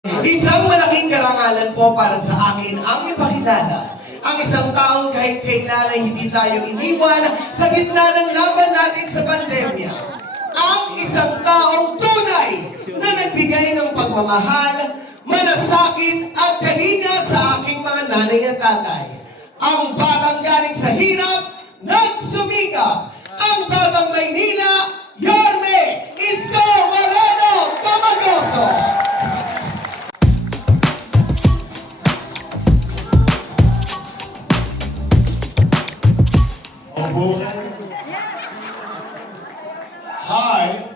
Isang malaking karangalan po para sa akin ang ipakilala ang isang taong kahit kailan ay hindi tayo iniwan sa gitna ng laban natin sa pandemya. Ang isang taong tunay na nagbigay ng pagmamahal, malasakit at kalinga sa aking mga nanay at tatay. Ang batang galing sa hirap, nagsumikap. Ang batang Maynila, Yorme Isko Moreno Camagoso. Hi.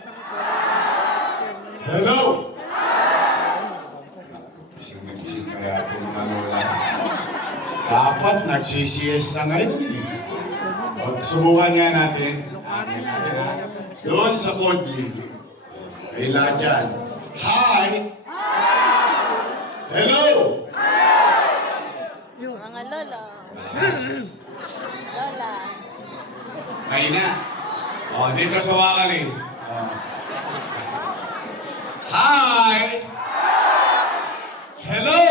Hello. Gising na gising kaya itong malola. Dapat nagsisiyes na ngayon eh. O, subukan nga natin. Amin natin ha. Doon sa Kodli. Kailan dyan. Hi. Hello. Mga lola. Yes. Lola. Ay na. O, dito sa Wakali. Hi! Hello!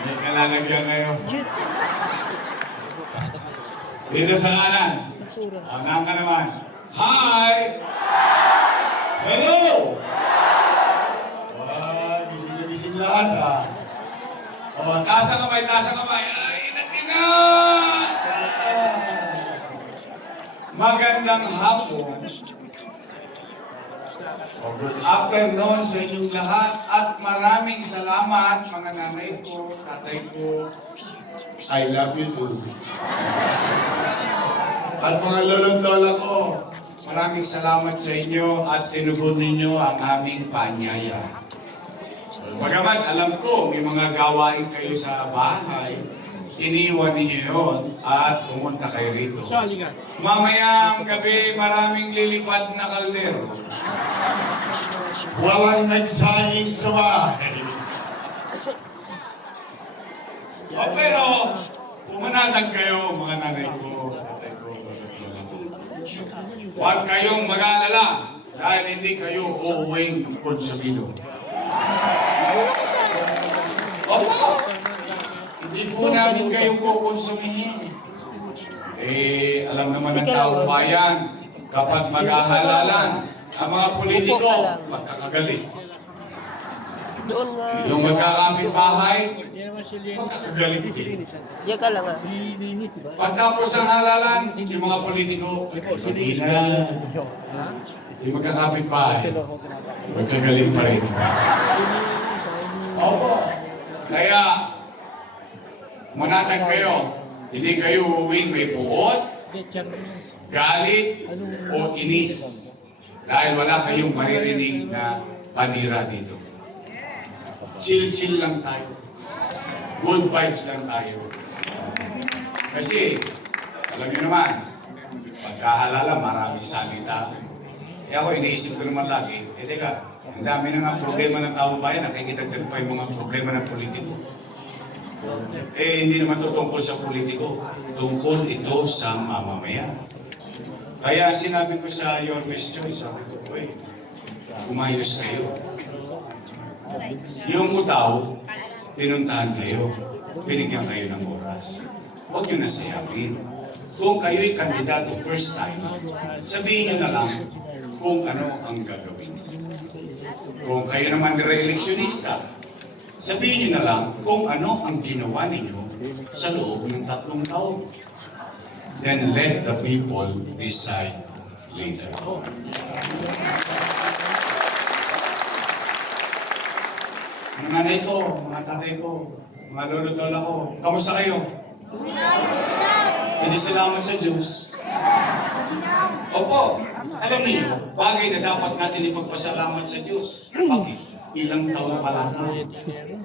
May kalalagyan kayo. Dito sa kanan. O, nang ka naman. Hi! Hello! Gising na gising lahat ah. O, taas ang kamay, taas ang kamay. Ay, natina! Magandang hapon. O, good afternoon sa inyong lahat at maraming salamat mga nanay ko, tatay ko. I love you too. At mga lolo't lola ko, maraming salamat sa inyo at tinugon ninyo ang aming paanyaya. Bagamat alam ko may mga gawain kayo sa bahay, iniwan ninyo yun at pumunta kayo rito. Mamayang gabi maraming lilipad na kaldero. Walang nagsahing sa bahay. O pero, pumanatag kayo mga nanay ko, tatay ko, lola ko. Huwag kayong mag-aalala dahil hindi kayo uuwing konsumido. Opo! Hindi po namin kayo kukonsumihin. Eh, alam naman ng taong bayan, kapag mag-ahalalan, ang mga politiko, magkakagalit. Yung magkakapit-bahay, magkakagalit din. Diyan ka lang ah. Pagtapos ng halalan, yung mga politiko, magkakagalit. Yung magkakapit-bahay, magkagalit pa rin. Opo. Kaya, manatag kayo. Hindi kayo uuwing may puot, galit, o inis. Dahil wala kayong maririnig na panira dito. Chill-chill lang tayo. Good vibes lang tayo. Kasi, alam niyo naman, pagkahalala, maraming salita. Kaya ako, iniisip ko naman lagi, teka, ang dami na nga problema ng taong bayan, nakikitagdag pa yung mga problema ng politiko. Eh, hindi naman ito tungkol sa politiko. Tungkol ito sa mamamayan. Kaya sinabi ko sa Yorme's Choice, sabi ko, umayos kayo. Yung utaw, pinuntahan kayo. Binigyan kayo ng oras. Huwag nyo nasayapin. Kung kayo'y kandidato first time, sabihin nyo na lang kung ano ang gagawin. Kung kayo naman re-electionista, sabihin nyo na lang kung ano ang ginawa ninyo sa loob ng 3 taon. Then let the people decide later on. Mga nanay ko, mga tatay ko, mga lolo't lola ko, kamusta kayo? Hindi salamat sa Diyos. Opo, alam niyo, bagay na dapat natin ipagpasalamat sa Diyos. Bakit? Ilang taon pa lang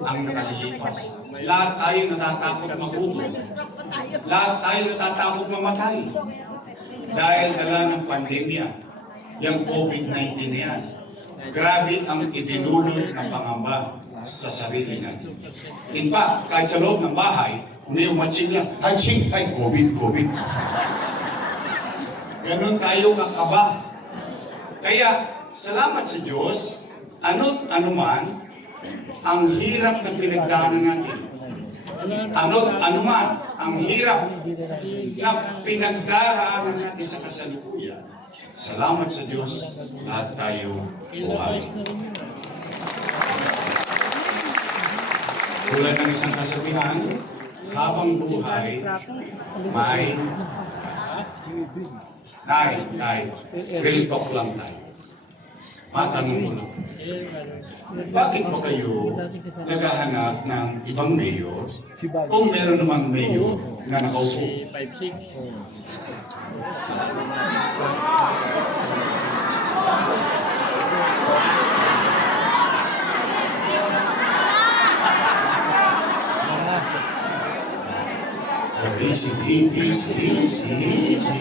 ang nakalilipas. Lahat tayo natatakot magulo. Lahat tayo natatakot mamatay. Dahil dala ng pandemya, yung COVID-19 na yan. Grabe ang idinulot ng pangamba sa sarili natin. In fact, kahit sa loob ng bahay, may umatching lang. Hatching, ay COVID. Ganon tayo kakaba. Kaya, salamat sa Diyos, ano't anuman ang hirap na pinagdaanan natin. Ano't anuman ang hirap na pinagdaraanan natin sa kasalukuyan. Salamat sa Diyos, lahat tayo buhay. Tulad ng isang kasabihan, habang buhay, may Tay, real talk lang tayo. Matanong ko lang. Bakit ba kayo naghahanap ng ibang mayor kung meron namang mayor na nakaupo? 5-6. Easy.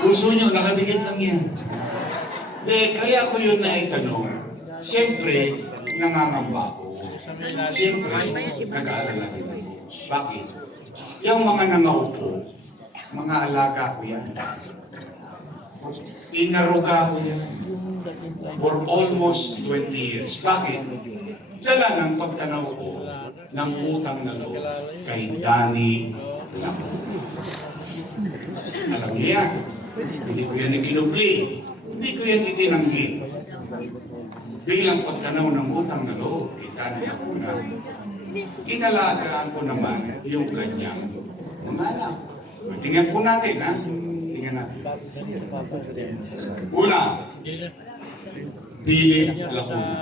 Puso nyo, nakadikit lang yan. Kaya ko yun na itanong. Siyempre, nangangamba ko. Siyempre, nag-aalala din ako. Bakit? Yung mga nangaupo, mga alaga ko yan. Inaruga ko yan. For almost 20 years. Bakit? Dala ng pagtanaw ko ng utang na loob kay Danny Laco. Alam niyo yan. Hindi ko yan ikinubli. Hindi ko yan itinanggi. Bilang pagtanaw ng utang na loob kay Danny Laco na inalagaan ko naman yung kanyang mga anak. Tingnan po natin, ha? Tingnan natin. Una, Billy Lacuna.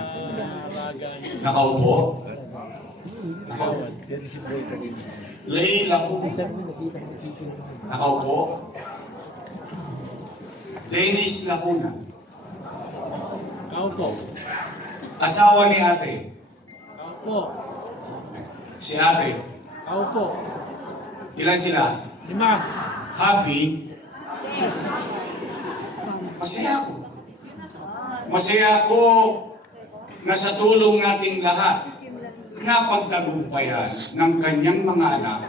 Nakaupo. Nakaupo. Lay Lacuna. Nakaupo. Dennis Lacuna. Kaupo. Asawa ni ate. Kaupo. Si ate. Kaupo. Ilan sila? 5. Happy. Masaya ako. Masaya ako na sa tulong nating lahat na pagtagumpayan ng kanyang mga anak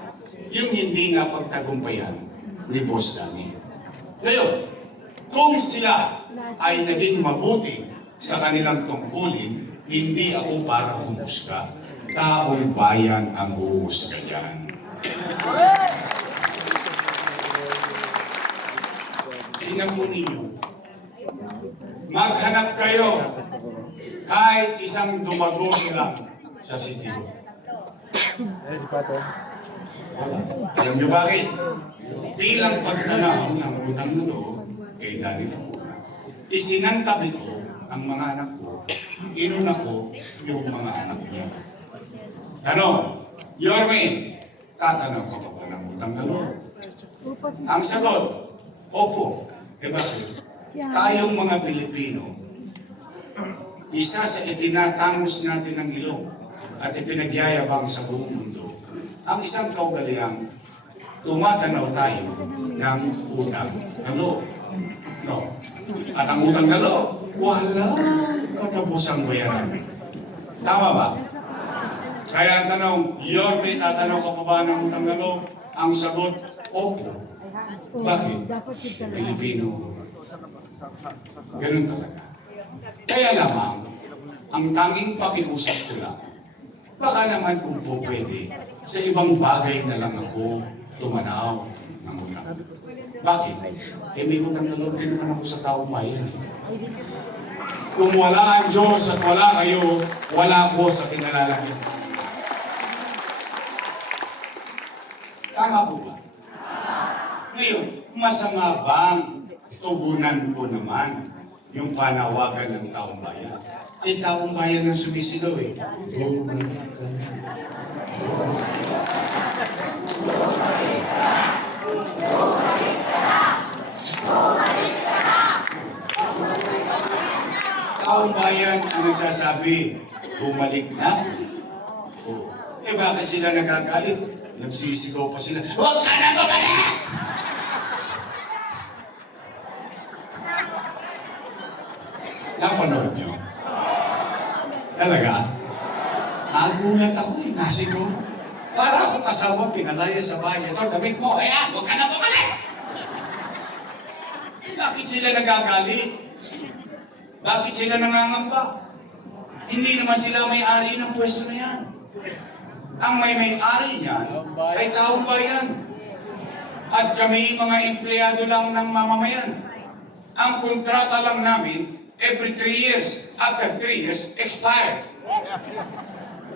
yung hindi na pagtagumpayan ni Boss Danny. Ngayon, kung sila ay naging mabuti sa kanilang tungkulin, hindi ako para humusga. Taong bayan ang humusga dyan. Tingnan po ninyo. Maghanap kayo kahit isang dumagoso lang sa City Hall. Alam niyo bakit? Bilang pagtanaw ng utang na loob kay Danny Lacuna, isinantabi ko ang mga anak ko, inuna ko yung mga anak niya. Tanong, Yorme, tatanaw ka pa ba ng utang na loob? Ang sagot, opo. Bakit? Tayong mga Pilipino, isa sa itinatangos natin ng ilong at ipinagyayabang sa buong mundo, ang isang kaugaliang tumatanaw tayo ng utang na loob. No. At ang utang na loob, walang katapusang bayaran. Tama ba? Kaya ang tanong, Yorme, tatanaw ka pa ba ng utang na loob? Ang sagot, opo. Bakit? Pilipino. Ganun talaga. Kaya naman, ang tanging pakiusap ko lang, baka naman kung po pwede, sa ibang bagay na lang ako tumanaw ng utang. Bakit? May utang na loob din naman ako sa taong bayan. Kung wala ang Diyos at wala kayo, wala ako sa kinalalagyan. Tama po ba? Ngayon, masama bang tugunan ko naman yung panawagan ng taong bayan? Taong bayan ang sumisigaw eh. Bumalik ka na. Taong bayan ang nagsasabi, bumalik na. Oh. Bakit sila nagagalit? Nagsisigaw pa sila, huwag ka na bumalik! Napanood nyo? Talaga? Nagulat ako eh, nasigaw. Para ako kasawa, pinalaya sa bayan. Ito, damit mo, ayan, huwag ka na bumalik! Bakit sila nagagalit? Bakit sila nangangamba? Hindi naman sila may-ari ng pwesto na yan. Ang may-ari niyan ay taong bayan. At kami mga empleyado lang ng mamamayan. Ang kontrata lang namin, every 3 years. After 3 years, expired.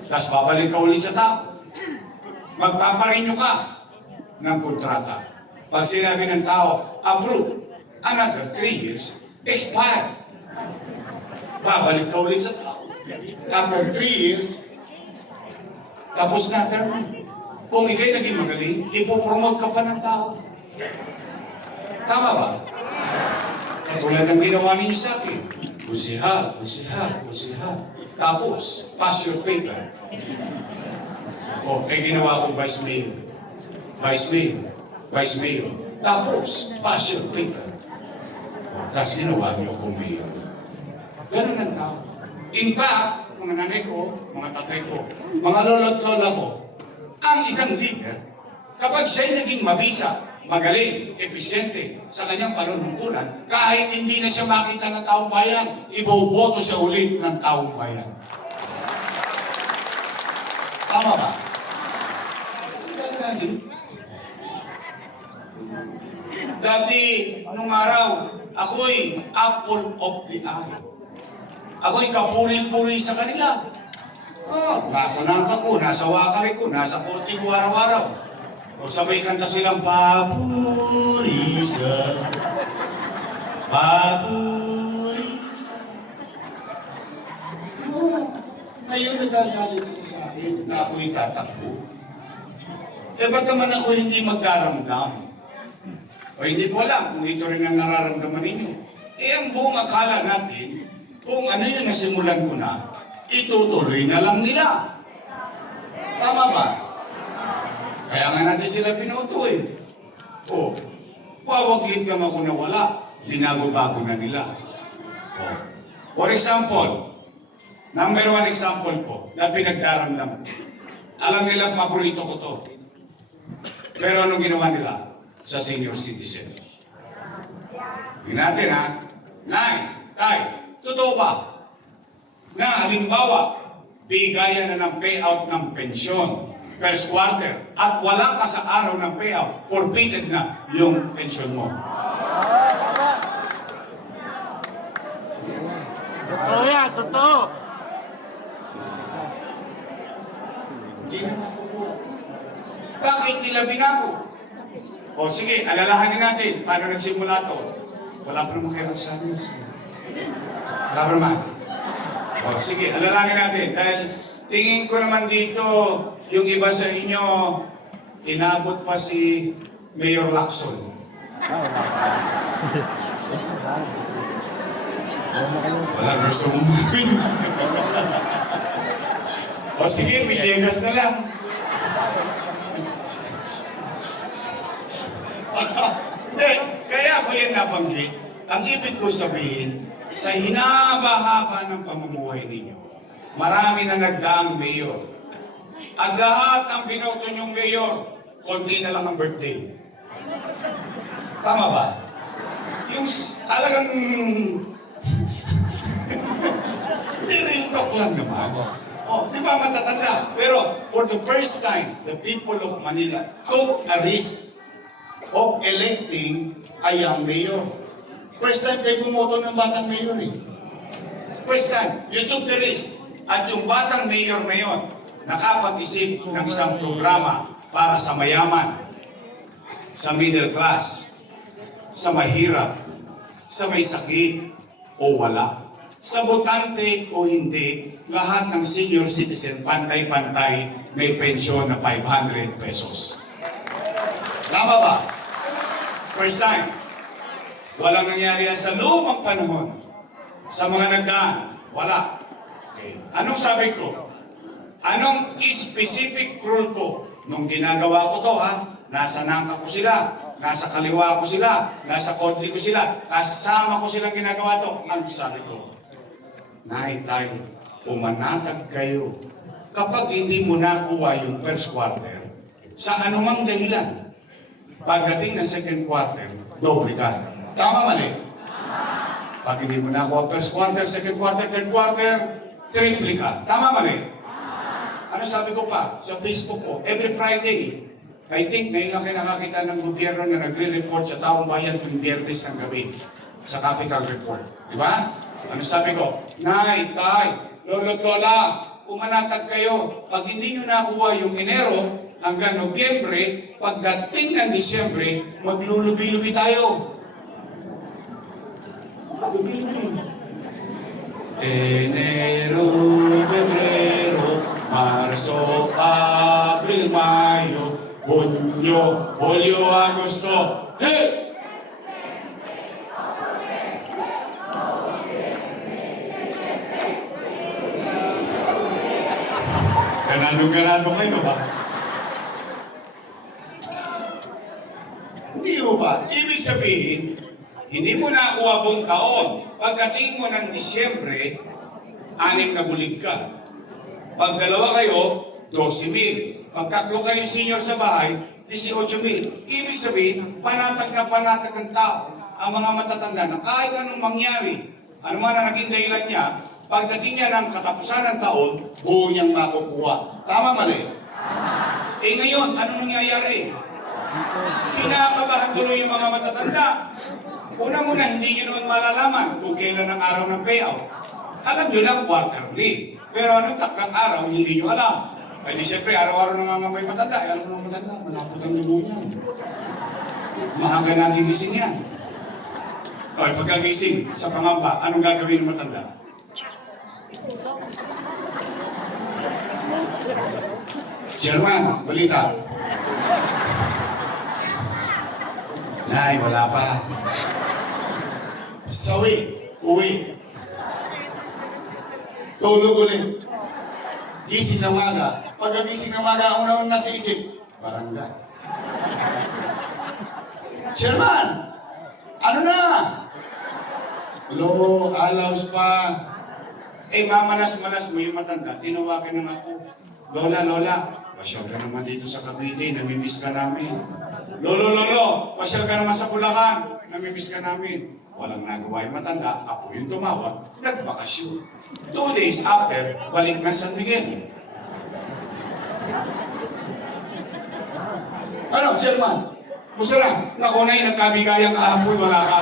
Tapos babalik ka ulit sa tao. Magpaparinyo ka ng kontrata. Pag sinabi ng tao, approve, another 3 years, expired. Babalik ka ulit sa tao. After 3 years, tapos na term. Kung ikay naging magaling, ipopromote ka pa ng tao. Tama ba? Katulad ng ginawa ninyo sa akin. Busiha. Tapos, pass your paper. O, ginawa kong vice mayor. Tapos, pass your paper. Tapos ginawa niyo kong mayor. Ganun ang tao. In fact, mga nanay ko, mga tatay ko, mga lolo't lola ko, ang isang leader, kapag siya'y naging mabisa, magaling, episyente sa kanyang panunungkulan, kahit hindi na siya makita ng taong bayan, iboboto siya ulit ng taong bayan. Tama ba? Dati, nung araw, ako'y apple of the eye. Ako'y kapuri-puri sa kanila. Nasa nangka ko, nasa wakari ko, nasa konti ko araw-araw. O sabay kanta silang papurisa. Ngayon nagagalit sila sa akin na ako'y tatakbo. Ba't naman ako hindi magdaramdam? O hindi ko alam kung ito rin ang nararamdaman ninyo. Ang buong akala natin, kung ano yung nasimulan ko na, itutuloy na lang nila. Tama ba? Kaya nga natin sila pinuto eh. O, wawaglit kang ako na wala, binago-bago na nila. O, for example, number 1 example ko na pinagdaramdam. Alam nilang paborito ko to. Pero anong ginawa nila sa senior citizen? Hindi natin ha. Nay, tay, totoo ba na halimbawa, bigayan na ng payout ng pensyon first quarter at wala ka sa araw ng payout, forfeited na yung pensyon mo. Totoo yan, totoo. Bakit nila binago? O sige, alalahanin natin paano nagsimula to. Wala pa naman kayo sa amin. Wala pa naman. O sige, alalahanin natin. Dahil tingin ko naman dito, yung iba sa inyo, inabot pa si Mayor Lacson. Wala gusto umamin. O sige, Villegas na lang. Hindi, kaya ako yan nabanggit. Ang ibig ko sabihin, sa hinaba-haba ng pamumuhay ninyo, marami na nagdaang mayor. At lahat ng binoto niyong mayor, konti na lang ang birthday. Tama ba? Yung talagang... Hindi rin talk lang naman. Oh, di ba matatanda? Pero for the first time, the people of Manila took a risk of electing a young mayor. First time kayo bumoto ng batang mayor eh. First time, you took the risk. At yung batang mayor na yun, nakapag-isip ng isang programa para sa mayaman, sa middle class, sa mahirap, sa may sakit o wala, sa botante o hindi, lahat ng senior citizen, pantay-pantay, may pensyon na 500 pesos. Tama ba? First time. Walang nangyari yan sa lumang panahon. Sa mga nagdaan, wala. Okay. Anong sabi ko? Anong specific rule ko? Nung ginagawa ko to ha, nasa nangka ko sila, nasa kaliwa ko sila, nasa kodli ko sila, kasama ko silang ginagawa to. Ano sabi ko? Nay, tay, pumanatag kayo. Kapag hindi mo nakuha yung first quarter, sa anumang dahilan, pagdating ng second quarter, doble ka. Tama mali? Pag hindi mo nakuha first quarter, second quarter, third quarter, triple ka. Tama mali? Ano sabi ko pa sa Facebook ko? Every Friday, I think ngayon lang kayo nakakita ng gobyerno na nagre-report sa taong bayan tuwing Biyernes ng gabi sa Capital Report. Di ba? Ano sabi ko? Nay, tay, lolo, lola, pumanatag kayo. Pag hindi nyo nakuha yung Enero hanggang Nobyembre, pagdating ng Disyembre, maglulubi-lubi tayo. Lubi-lubi. Enero, Pebrero, Marso, Abril, Mayo, Junio, Julio, Agosto. Hey! Ganado kayo ba? Hindi ho ba? Ibig sabihin, hindi mo nakuha buong taon. Pagdating mo ng Disyembre, 6 na bulig ka. Pag dalawa kayo, 12,000. Pag tatlo kayo senior sa bahay, 18,000. Ibig sabihin, panatag na panatag ang tao. Ang mga matatanda na kahit anong mangyari, ano man ang naging dahilan niya, pagdating niya ng katapusan ng taon, buo niyang makukuha. Tama mali? Eh ngayon, ano nangyayari? Kinakabahan tuloy yung mga matatanda. Una muna, hindi nyo naman malalaman kung kailan ang araw ng payout. Alam nyo lang, quarterly. Pero anong taklang araw, hindi nyo alam. Ay di siyempre, araw-araw nangangamay matanda. Eh, alam mo ng matanda, malapot ang lubo niyan. Maaga na gigising yan. O, pagkagising sa pangamba, anong gagawin ng matanda? German, balita. Nay, wala pa. Sawi, uwi. Tulog ulit. Gising ng maga. Pagkagising ng maga, una-una nasa isip, barangay. Chairman, ano na? Lo, alaws pa. Eh, mamanas-manas mo yung matanda. Tinawakin ng ako. Lola, Lola, pasyal ka naman dito sa Cavite, namimiss ka namin. Lolo, pasyal ka naman sa Bulacan, namimiss ka namin. Walang nagawa yung matanda, ako yung tumawag, nagbakasyon. 2 days after, balik na San Miguel. Ano, Chairman? Gusto na? Naku na yung nagkabigayang kahapon, wala ka.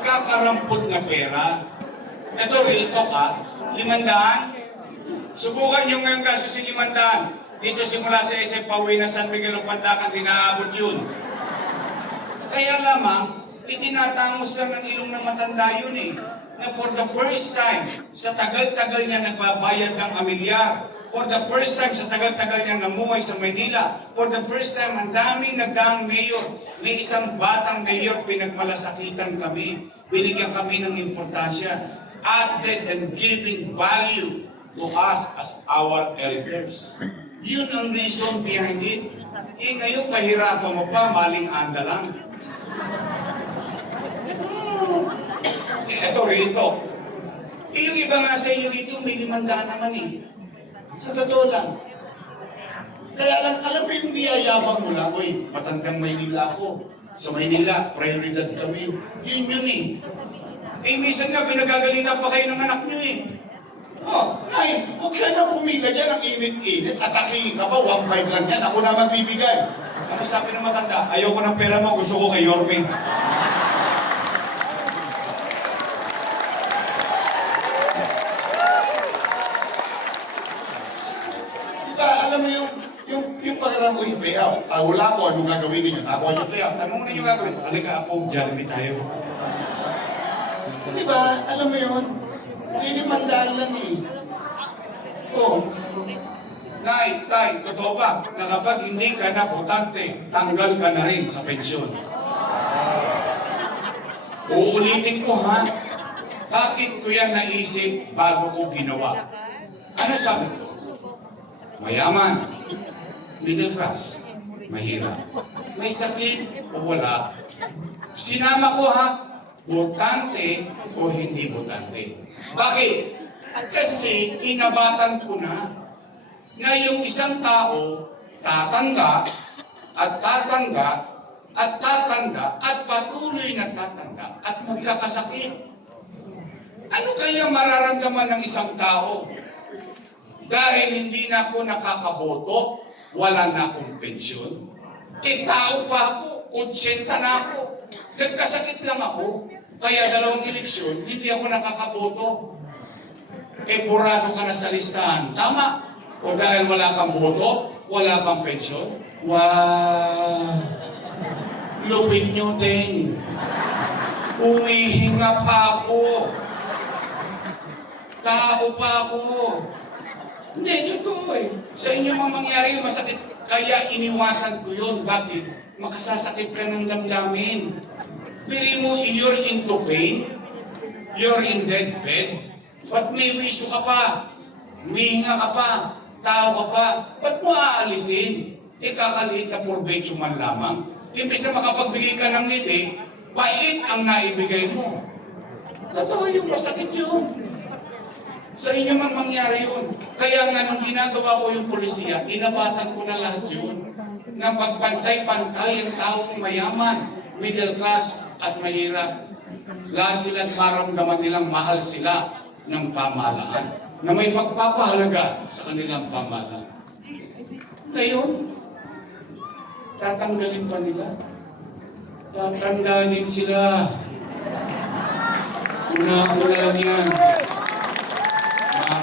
Kakarampot na pera. Ito, real talk ha. 500. Subukan nyo ngayong gastusin 500. Dito simula sa SF pauwi na San Miguel ng Pandacan, di naaabot yun. Kaya lamang, itinatangos lang ng ilong ng matanda yun eh. Na for the first time, sa tagal-tagal niya nagbabayad ng amilyar. For the first time, sa tagal-tagal niya namuhay sa Maynila. For the first time, ang daming nagdaang mayor. May isang batang mayor, pinagmalasakitan kami. Binigyan kami ng importansya. Added and giving value to us as our elders. Yun ang reason behind it. Eh ngayon, pahirapan mo pa, maling anda lang. Ito, real talk. Eh, yung iba nga sa inyo dito, may 500 naman eh. Sa totoo lang. Kaya lang, alam mo yung niyayabang mo lang, uy, matandang Maynila ako. Sa Maynila, prioridad kami. Yun eh. Eh, minsan nga, pinagagalitan pa kayo ng anak nyo eh. Oh, Nay, huwag ka na pumila dyan ang init-init. Atake ka pa, 1.5 lang yan. Ako na magbibigay. Ano sabi ng matanda? Ayoko ng pera mo, gusto ko kay Yorme. Diba, alam mo yung pakiram ko yung payout. Wala ko, anong gagawin ninyo? Ako yung payout. Anong muna yung gagawin? Halika po, Jollibee tayo. Diba, alam mo yun? Lilipandaan lang eh. Oh. Nay, totoo ba na kapag hindi ka na potante, tanggal ka na rin sa pensyon? Uulitin ko ha, bakit ko yan naisip bago ko ginawa? Ano sabi ko? Mayaman, middle class, mahirap, may sakit o wala. Sinama ko ha, botante o hindi botante. Bakit? Kasi inabatan ko na yung isang tao tatanda at tatanda at tatanda at patuloy na tatanda at magkakasakit. Ano kaya mararamdaman ng isang tao? Dahil hindi na ako nakakaboto, wala na akong pensyon. Tao pa ako, 80 na ako. Nagkasakit lang ako. Kaya 2 eleksyon, hindi ako nakakaboto. Purado ka na sa listahan. Tama. O dahil wala kang boto, wala kang pensyon. Wow! Lupit nyo, Deng. Umihinga pa ako. Tao pa ako. Hindi, totoo eh. Sa inyo mga mangyari yung masakit. Kaya iniwasan ko yun. Bakit? Makasasakit ka ng damdamin. Pili mo, you're into pain. You're in dead bed. Ba't may wisyo ka pa? Humihinga ka pa? Tao ka pa? Ba't mo aalisin? Kakaliit na provecho man lamang. Imbis na makapagbigay ka ng ngiti, pait ang naibigay mo. Totoo yung masakit yun. Sa inyo man mangyari yun. Kaya nga nung ginagawa ko yung polisiya, inabatan ko na lahat yun. Na magpantay-pantay ang taong mayaman, middle class at mahirap. Lahat sila maramdaman nilang mahal sila ng pamahalaan. Na may pagpapahalaga sa kanilang pamahalaan. Ngayon, tatanggalin pa nila. Tatanggalin sila. Una lang yan.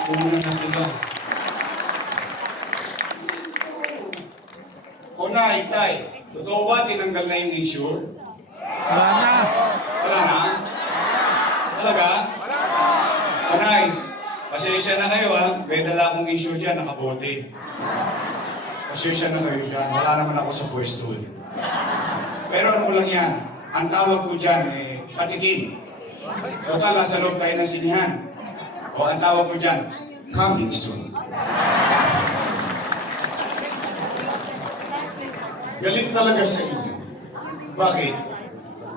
Una na sila. O nay, tay, totoo ba tinanggal na yung insure? Wala na. Wala na? Talaga? O nay, pasensya na kayo ha. May dala akong insure dyan, nakabote. Pasensya na kayo dyan. Wala naman ako sa pwesto eh. Pero ano ko lang yan, ang tawag ko dyan patikim. Total, nasa loob tayo ng sinihan. O ang tawag ko dyan, coming soon. Galit talaga sa inyo. Bakit?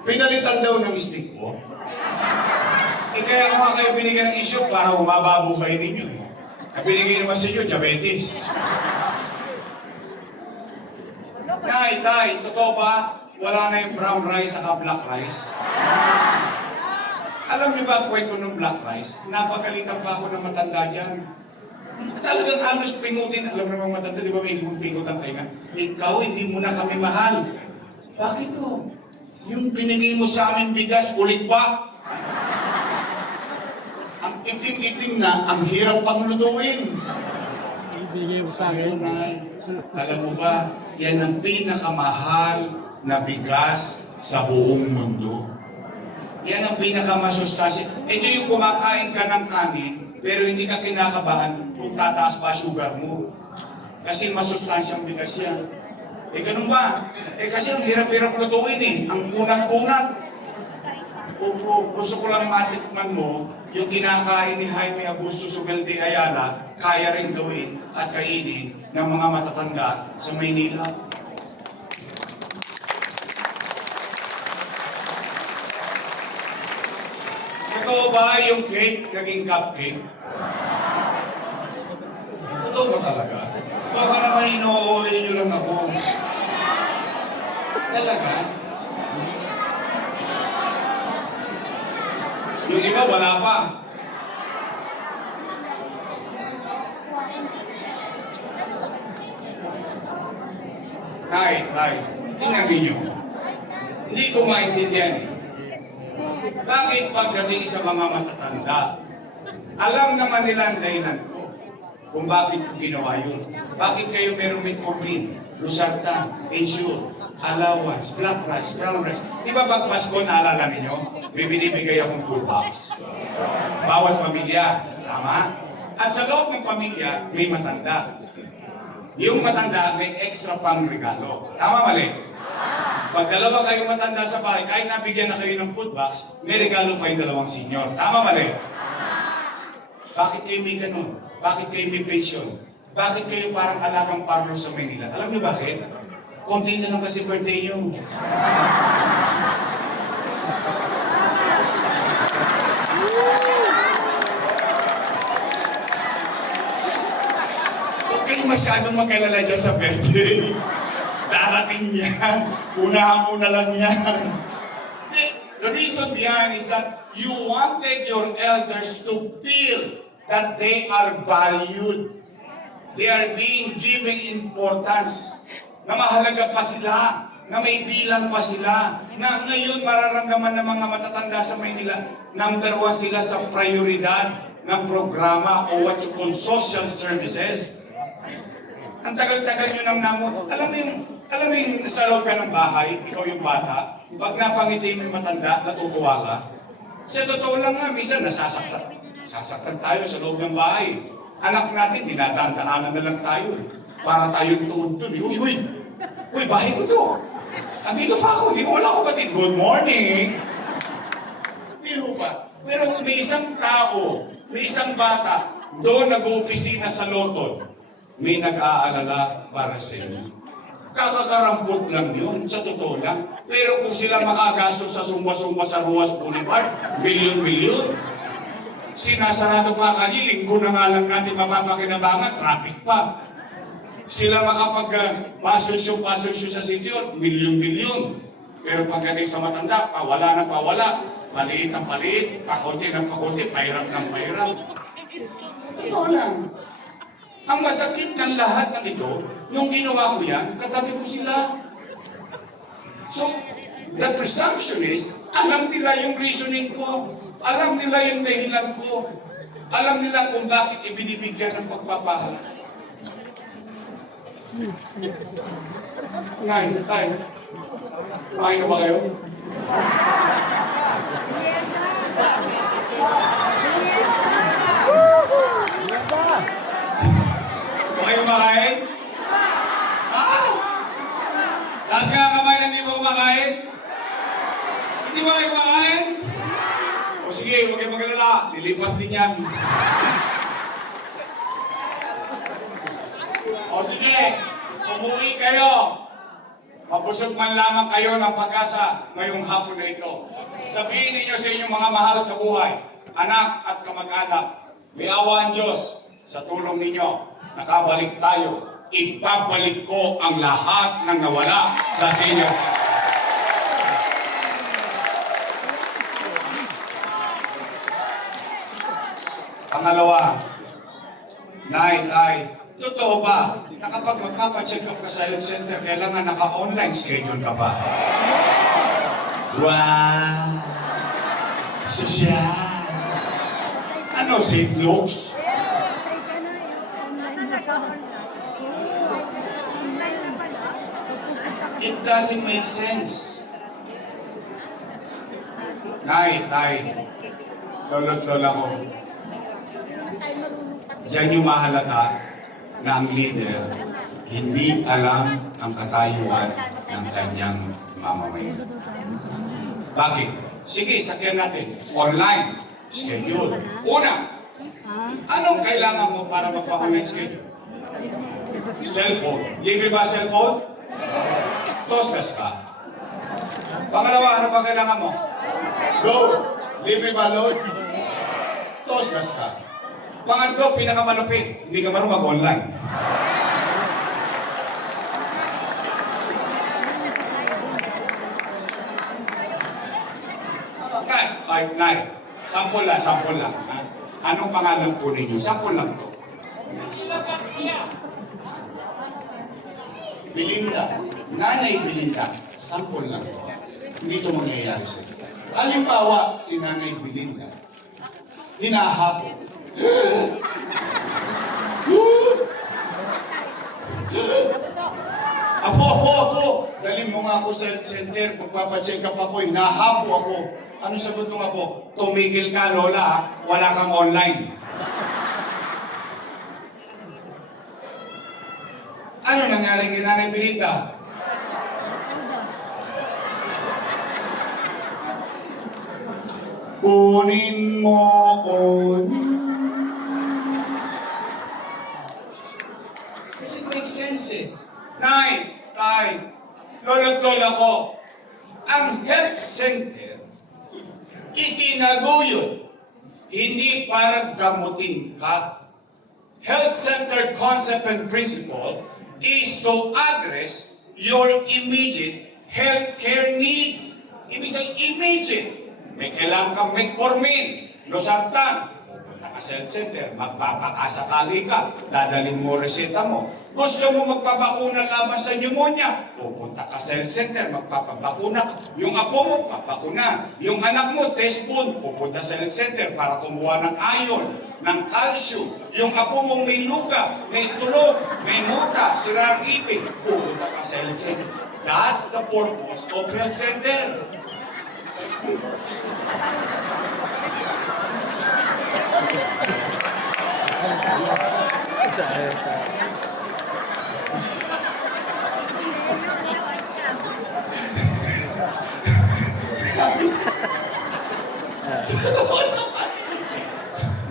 Pinalitan daw ng stick ko. Kaya kung kayo binigyan ng issue para humaba buhay ninyo eh. Binigay naman sa inyo, diabetes. Nay, tay, totoo ba? Wala na yung brown rice saka black rice. Alam niyo ba ang kwento ng black rice? Napagalitan pa ako ng matanda dyan. Talagang halos pingutin. Alam naman matanda, di ba may hindi mo pingut ang tainga? Ikaw, hindi mo na kami mahal. Bakit to? Yung binigay mo sa amin bigas, ulit pa. Ang itim-itim na, ang hirap pang lutuin. Ibigay mo sa akin. Alam mo ba, yan ang pinakamahal na bigas sa buong mundo. Yan ang pinakamasustansya. Ito yung kumakain ka ng kanin, pero hindi ka kinakabahan kung tataas pa sugar mo. Kasi masustansyang bigas yan. Ganun ba? Kasi ang hirap-hirap lutuin eh. Ang kunat-kunat. Gusto ko lang matikman mo, yung kinakain ni Jaime Augusto Subelde Ayala, kaya rin gawin at kainin ng mga matatanda sa Maynila. Totoo ba yung cake naging cupcake? Totoo ba talaga? Baka naman ino-OA nyo lang ako. Talaga? Yung iba wala pa. Tay, tingnan ninyo. Hindi ko maintindihan eh. Bakit pagdating sa mga matatanda, alam naman nila ang dahilan ko kung bakit ko ginawa yun. Bakit kayo meron metformin, Losartan, Ensure, allowance, black rice, brown rice. Di ba pag Pasko, naalala ninyo, may binibigay akong toolbox. Bawat pamilya, tama? At sa loob ng pamilya, may matanda. Yung matanda, may extra pang regalo. Tama, mali? Pag dalawa kayo matanda sa bahay, kahit nabigyan na kayo ng food box, may regalo pa yung 2 senior. Tama, mali? Bakit kayo may ganun? Bakit kayo may pension? Bakit kayo parang alagang parlo sa Maynila? Alam niyo bakit? Konti na lang kasi birthday nyo. kayong masyadong magkalala dyan sa birthday. Darating yan. Una lang yan. The reason behind is that you wanted your elders to feel that they are valued. They are being given importance. Na mahalaga pa sila. Na may bilang pa sila. Na ngayon mararamdaman ng mga matatanda sa Maynila, number 1 sila sa prioridad ng programa o what you call social services. Ang tagal-tagal nyo nang namo. Alam mo yung sa loob ka ng bahay, ikaw yung bata, pag napangiti mo yung matanda, natutuwa ka. Sa totoo lang nga, minsan nasasaktan. Sasaktan tayo sa loob ng bahay. Anak natin, dinadaan-daanan na lang tayo. Para tayong tuod dun. Uy, bahay ko to. Andito pa ako, hindi ko wala ko batid. Good morning. Hindi ko pa. Pero may isang tao, may isang bata, doon nag-uopisina sa Loton, may nag-aalala para sa inyo. Kakakarampot lang yun, sa totoo lang. Pero kung sila makagastos sa sumba-sumba sa Ruas Boulevard, bilyon-bilyon. Sinasarado pa kanya, linggo na nga lang natin mapapakinabangan, traffic pa. Sila makapag-pasonsyo sa City Hall, milyon-milyon. Pero pagdating sa matanda, pawala na pawala. Paliit ang paliit, pakunti ng pakunti, pahirap ng pahirap. Totoo lang. Ang masakit ng lahat ng ito, nung ginawa ko yan, katabi ko sila. So, the presumption is, alam nila yung reasoning ko. Alam nila yung dahilan ko. Alam nila kung bakit ibinibigyan ng pagpapahal. Kumain na tayo. Kumain na ba kayo? Kumain kumakain? Taas nga kamay na hindi mo kumakain? Hindi mo kayo kumakain? O sige, huwag kayo magalala. Lilipas din yan. O sige, umuwi kayo. Mapusot man lamang kayo ng pag-asa ngayong hapon na ito. Sabihin ninyo sa inyong mga mahal sa buhay, anak at kamag-anak, may awa ang Diyos sa tulong ninyo. Nakabalik tayo. Ipabalik ko ang lahat ng nawala sa senior citizen. Pangalawa, Nay, totoo ba na kapag magpapacheck up ka sa health center, kailangan naka-online schedule ka pa? Wow! Sosyal! Ano, safe looks? It doesn't make sense. Nay, lolo't lola ko. Diyan yung mahalata na ang leader hindi alam ang katayuan ng kanyang mamamayan. Bakit? Sige, sakyan natin. Online schedule. Una, anong kailangan mo para magpa-online schedule? Cellphone. Libre ba cellphone? Tostas ka. Pangalawa, ano ba kailangan mo? Load. Libre ba load? Tostas ka. Pangatlo, pinakamalupit, hindi ka marunong mag-online. Nay, sample lang. Ha? Anong pangalan po ninyo? Sample lang to. Belinda. Nanay Belinda. Sample lang to. Hindi ito mangyayari sa iyo. Halimbawa, si Nanay Belinda. Hinahapon. Apo. Dalhin mo nga ako sa health center. Magpapacheck up ako. Hinahapo ako. Ano sagot nung apo? Tumigil ka, Lola, ha? Wala kang online. Ano nangyari kay Nanay Belinda? Kunin mo on. Kasi it makes sense eh. Nay, lola't lola ko, ang health center, itinaguyod, hindi para gamutin ka. health center concept and principle is to address your immediate healthcare needs. Ibig sabihin, immediate. May kailangan kang metformin, losartan. Punta ka sa health center, magpapakasakali ka, dadalhin mo reseta mo. Gusto mo magpabakuna laban sa pneumonia, pupunta ka sa health center, magpapabakuna ka. Yung apo mo, papakuna. Yung anak mo, test food, pupunta sa health center para kumuha ng iron, ng calcium. Yung apo mo may luga, may tulog, may muta, sira ang ipin, pupunta ka sa health center. That's the purpose of health center.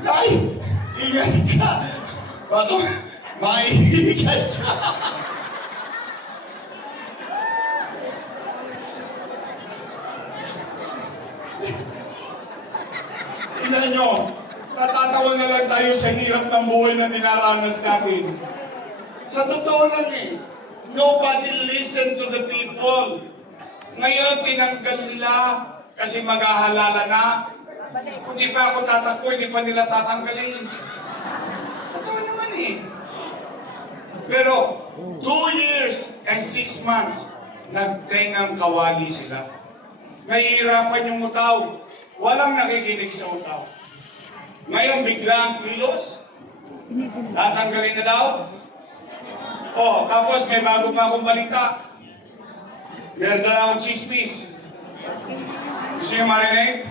Nay, ingat ka. Baka maihigan siya. Ina nyo, natatawa na lang tayo sa hirap ng buhay na dinaranas natin. Sa totoo lang nobody listen to the people. Ngayon, tinanggal nila kasi maghahalala na. Kung di pa ako tatakbo, hindi pa nila tatanggalin. Totoo naman Pero, 2 years and 6 months, nagtengang kawali sila. Nahihirapan yung utaw. Walang nakikinig sa utaw. Ngayon, bigla ang kilos. Tatanggalin na daw. Oh, tapos may bago pa akong balita. Meron na akong chismis. Gusto niyo marinig?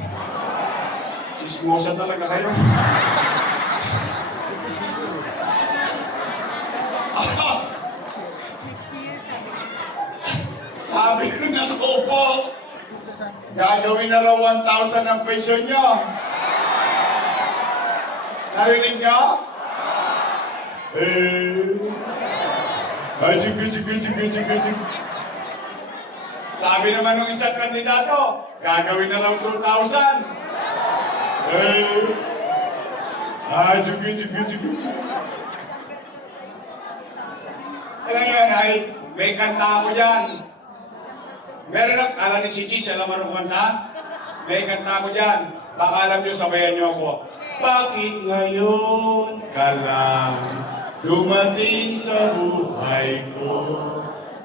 Chismosa talaga kayo. Sabi ko na po, gagawin na raw 1,000 ang pension nyo. Narinig nyo? Ajig. Sabi naman ng isang kandidato, gagawin na raw 2,000. Alam nyo yan, ay, may kanta ako dyan. Meron na, kala ni Chichi, siya naman ang kumanta. May kanta ako dyan. Baka alam nyo, sabayan nyo ako. Bakit ngayon ka lang dumating sa buhay ko?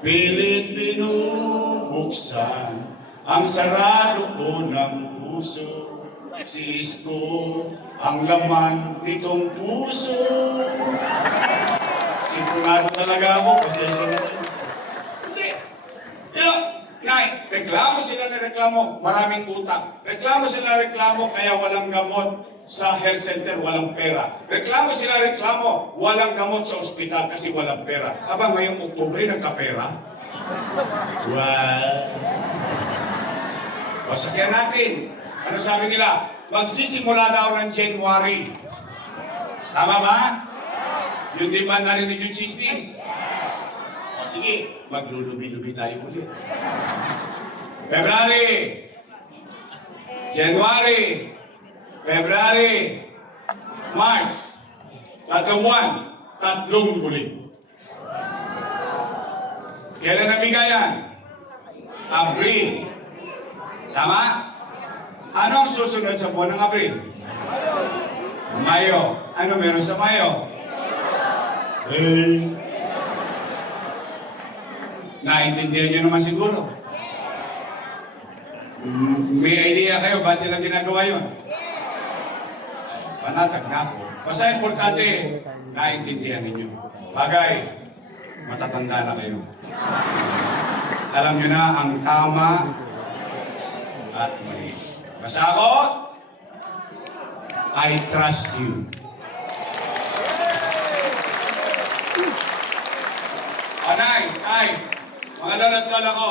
Pilit binubuksan ang sarado ko ng puso. Siis ko ang laman nitong puso. Sintunado talaga ako, pasensya na tayo. Hindi. Reklamo sila na reklamo, maraming utang. Reklamo sila reklamo, kaya walang gamot sa health center, walang pera. Reklamo sila reklamo, walang gamot sa ospital kasi walang pera. Aba, ngayong Oktubre, nagkapera? Wow! O, sakyan natin. Ano sabi nila? Magsisimula daw ng January. Tama ba? Yun din ba narinig yung chismis? O sige, maglulubi-lubi tayo ulit. February, January, February, March, 3 buwan, 3 bulig. Kailan nabigayan? April. Tama? Ano ang susunod sa buwan ng April? Mayo. Ano meron sa Mayo? Naintindihan nyo naman siguro. May idea kayo, ba't nila ginagawa yun? Panatag na ako. Basta importante, naintindihan ninyo. Bagay, matatanda na kayo. Alam nyo na ang tama at mali. Basta ako, I trust you. Anay, mga lala't lola ko,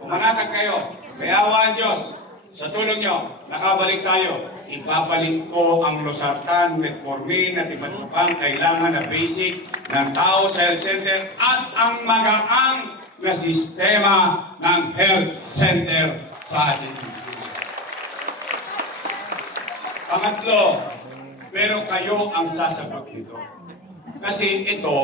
pumanatag kayo. Mayawa ang Diyos. Sa tulong nyo, nakabalik tayo. Ipapalit ko ang losartan, metformin at iba't ibang kailangan na basic ng tao sa health center at ang magaang na sistema ng health center sa ating puso. Pangatlo, pero kayo ang sasagot nito. Kasi ito,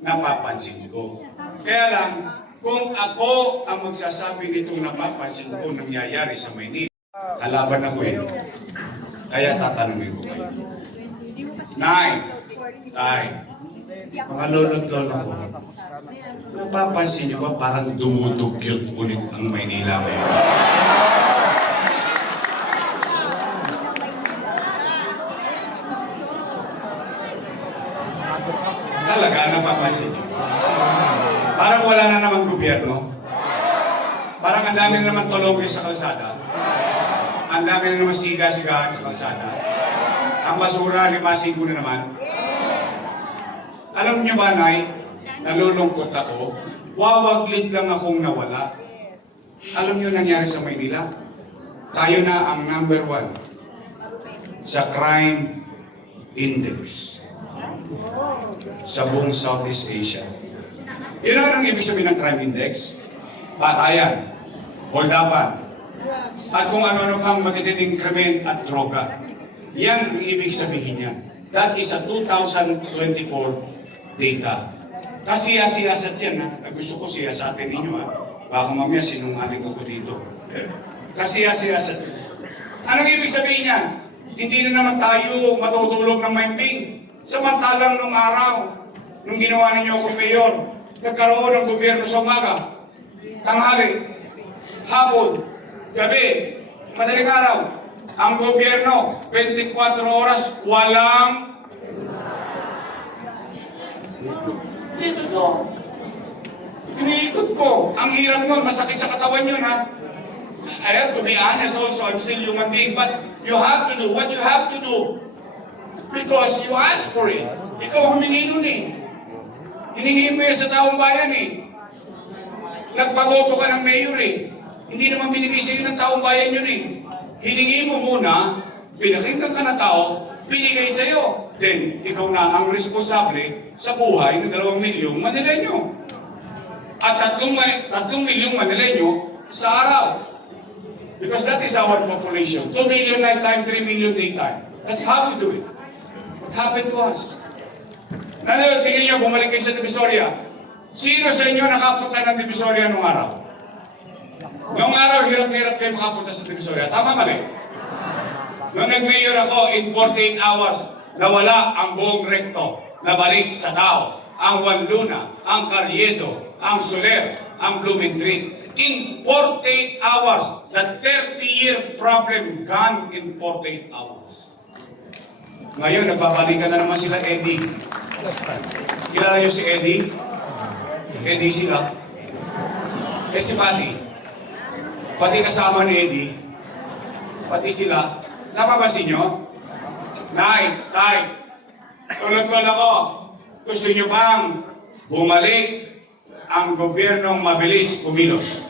napapansin ko. Kaya lang, kung ako ang magsasabi nitong napapansin ko nangyayari sa Maynila, kalaban ako eh. Kaya tatanungin ko kayo. Nay, tay, mga lolo't lolo ko, napapansin niyo ba parang dumudugyot ulit ang Maynila ngayon? Talaga, napapansin niyo? Parang wala na namang gobyerno. Parang ang dami na naman tulongin sa kalsada. Ang dami na naman siga-sigahan sa kalsada. Ang basura, limasin ko na naman. Alam niyo ba, Nay, nalulungkot ako. Wawaglit lang akong nawala. Alam niyo nangyari sa Maynila? Tayo na ang number 1 sa crime index sa buong Southeast Asia. Yun ang ibig sabihin ng crime index. Batayan, holdapan, at kung ano-ano pang matitinding krimen at droga. Yan ang ibig sabihin niya. That is a 2024 data. Kasiyasiyasat yan, ha? Gusto ko siyasatin ninyo, ha? Baka mamaya sinungaling ako dito. Kasiyasiyasat. Anong ibig sabihin niyan? Hindi na naman tayo matutulog ng maimbing. Samantalang nung araw, nung ginawa ninyo akong mayor, nagkaroon ng gobyerno sa umaga, tanghali, hapon, gabi, madaling araw. Ang gobyerno, 24 oras, walang... Dito to. Iniikot ko. Ang hirap nun, masakit sa katawan yun, ha? I have to be honest also, I'm still human being, but you have to do what you have to do. Because you ask for it. Ikaw humingi nun eh. Hiningi mo yan sa taong bayan eh. Nagpaboto ka ng mayor eh. Hindi naman binigay sa iyo ng taong bayan yun eh. Hiningi mo muna, pinakinggan ka ng tao, binigay sa iyo. Then, ikaw na ang responsable sa buhay ng 2 milyong Manileño. At 3 milyong Manileño sa araw. Because that is our population. 2 million night time, 3 million daytime. That's how we do it. What happened to us? Ngayon, tingin niyo, bumalik kayo sa Divisoria. Sino sa inyo nakapunta ng Divisoria nung araw? Nung araw, hirap-hirap kayo makapunta sa Divisoria. Tama mali? Nung nag-mayor ako, in 48 hours, nawala ang buong rekto. Nabalik sa tao. Ang Juan Luna, ang Carriedo, ang Soler, ang Blumentritt. In 48 hours, the 30-year problem gone in 48 hours. Ngayon, nagbabalikan na naman sila Eddie. Kilala niyo si Eddie? Eddie sila. Si Pati. Pati kasama ni Eddie. Pati sila. Napapansin niyo? Nay, tay, tulad-tulad ako. Gusto niyo bang bumalik ang gobyernong mabilis kumilos?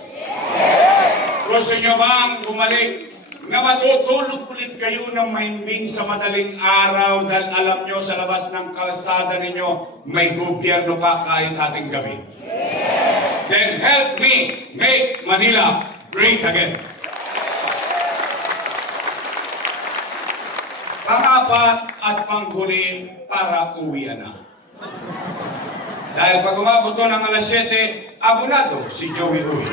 Gusto niyo bang bumalik na matutulog ulit kayo ng mahimbing sa madaling araw dahil alam nyo sa labas ng kalsada ninyo may gobyerno pa kahit ating gabi? Then help me make Manila great again. Pang-apat at panghuli para uwian na. Dahil pag umabot ko ng alas 7, abonado si Joey Uy.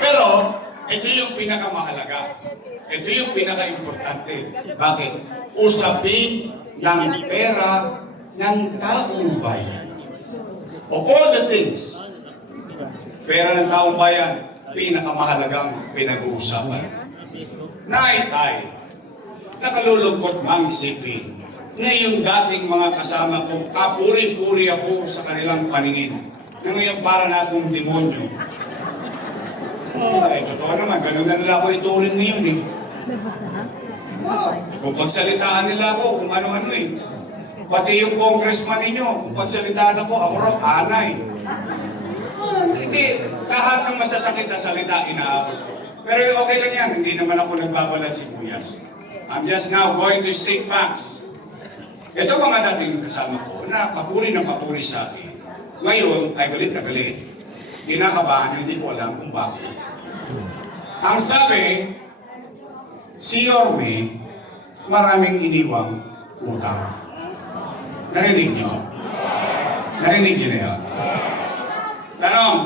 Pero, ito yung pinakamahalaga. Ito yung pinaka-importante. Bakit? Usapin ng pera ng taong bayan. Of all the things, pera ng taong bayan, pinakamahalagang pinag-uusapan. Tay, nakalulungkot mang isipin na yung dating mga kasama kong kapuri-puri ako sa kanilang paningin na ngayon para na akong demonyo. Totoo naman, ganun na nila ako ituring ngayon eh. Kung pagsalitaan nila ako, kung ano-ano eh. Pati yung congressman ninyo, kung pagsalitaan ako raw anay. Hindi, lahat ng masasakit na salita, inaabot ko. Pero okay lang yan, hindi naman ako nagbabalad sibuyas. I'm just now going to state facts. Ito mga dating kasama ko na papuri ng papuri sa akin. Ngayon ay galit na galit. kinakabahan, hindi ko alam kung bakit. Ang sabi, si Yorme, maraming iniwang utang. Narinig nyo? Narinig nyo na yun? Tanong,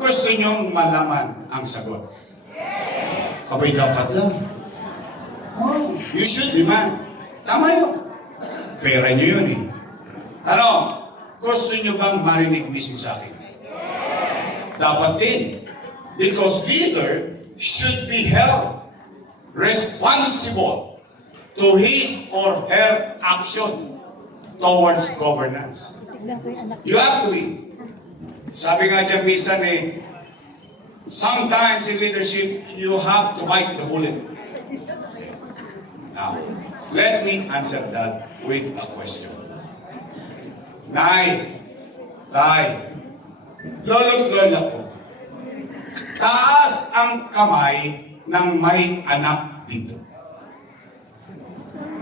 gusto nyong malaman ang sagot? Abay, dapat lang. Oh, you should demand. Tama yun. Pera nyo yun eh. Ano? Gusto nyo bang marinig mismo sa akin? Dapat din. Because leader should be held responsible to his or her action towards governance. You have to be. Sabi nga dyan minsan eh, sometimes in leadership, you have to bite the bullet. Now, let me answer that with a question. Nay, Tay, lolo't lola ko, taas ang kamay ng may anak dito.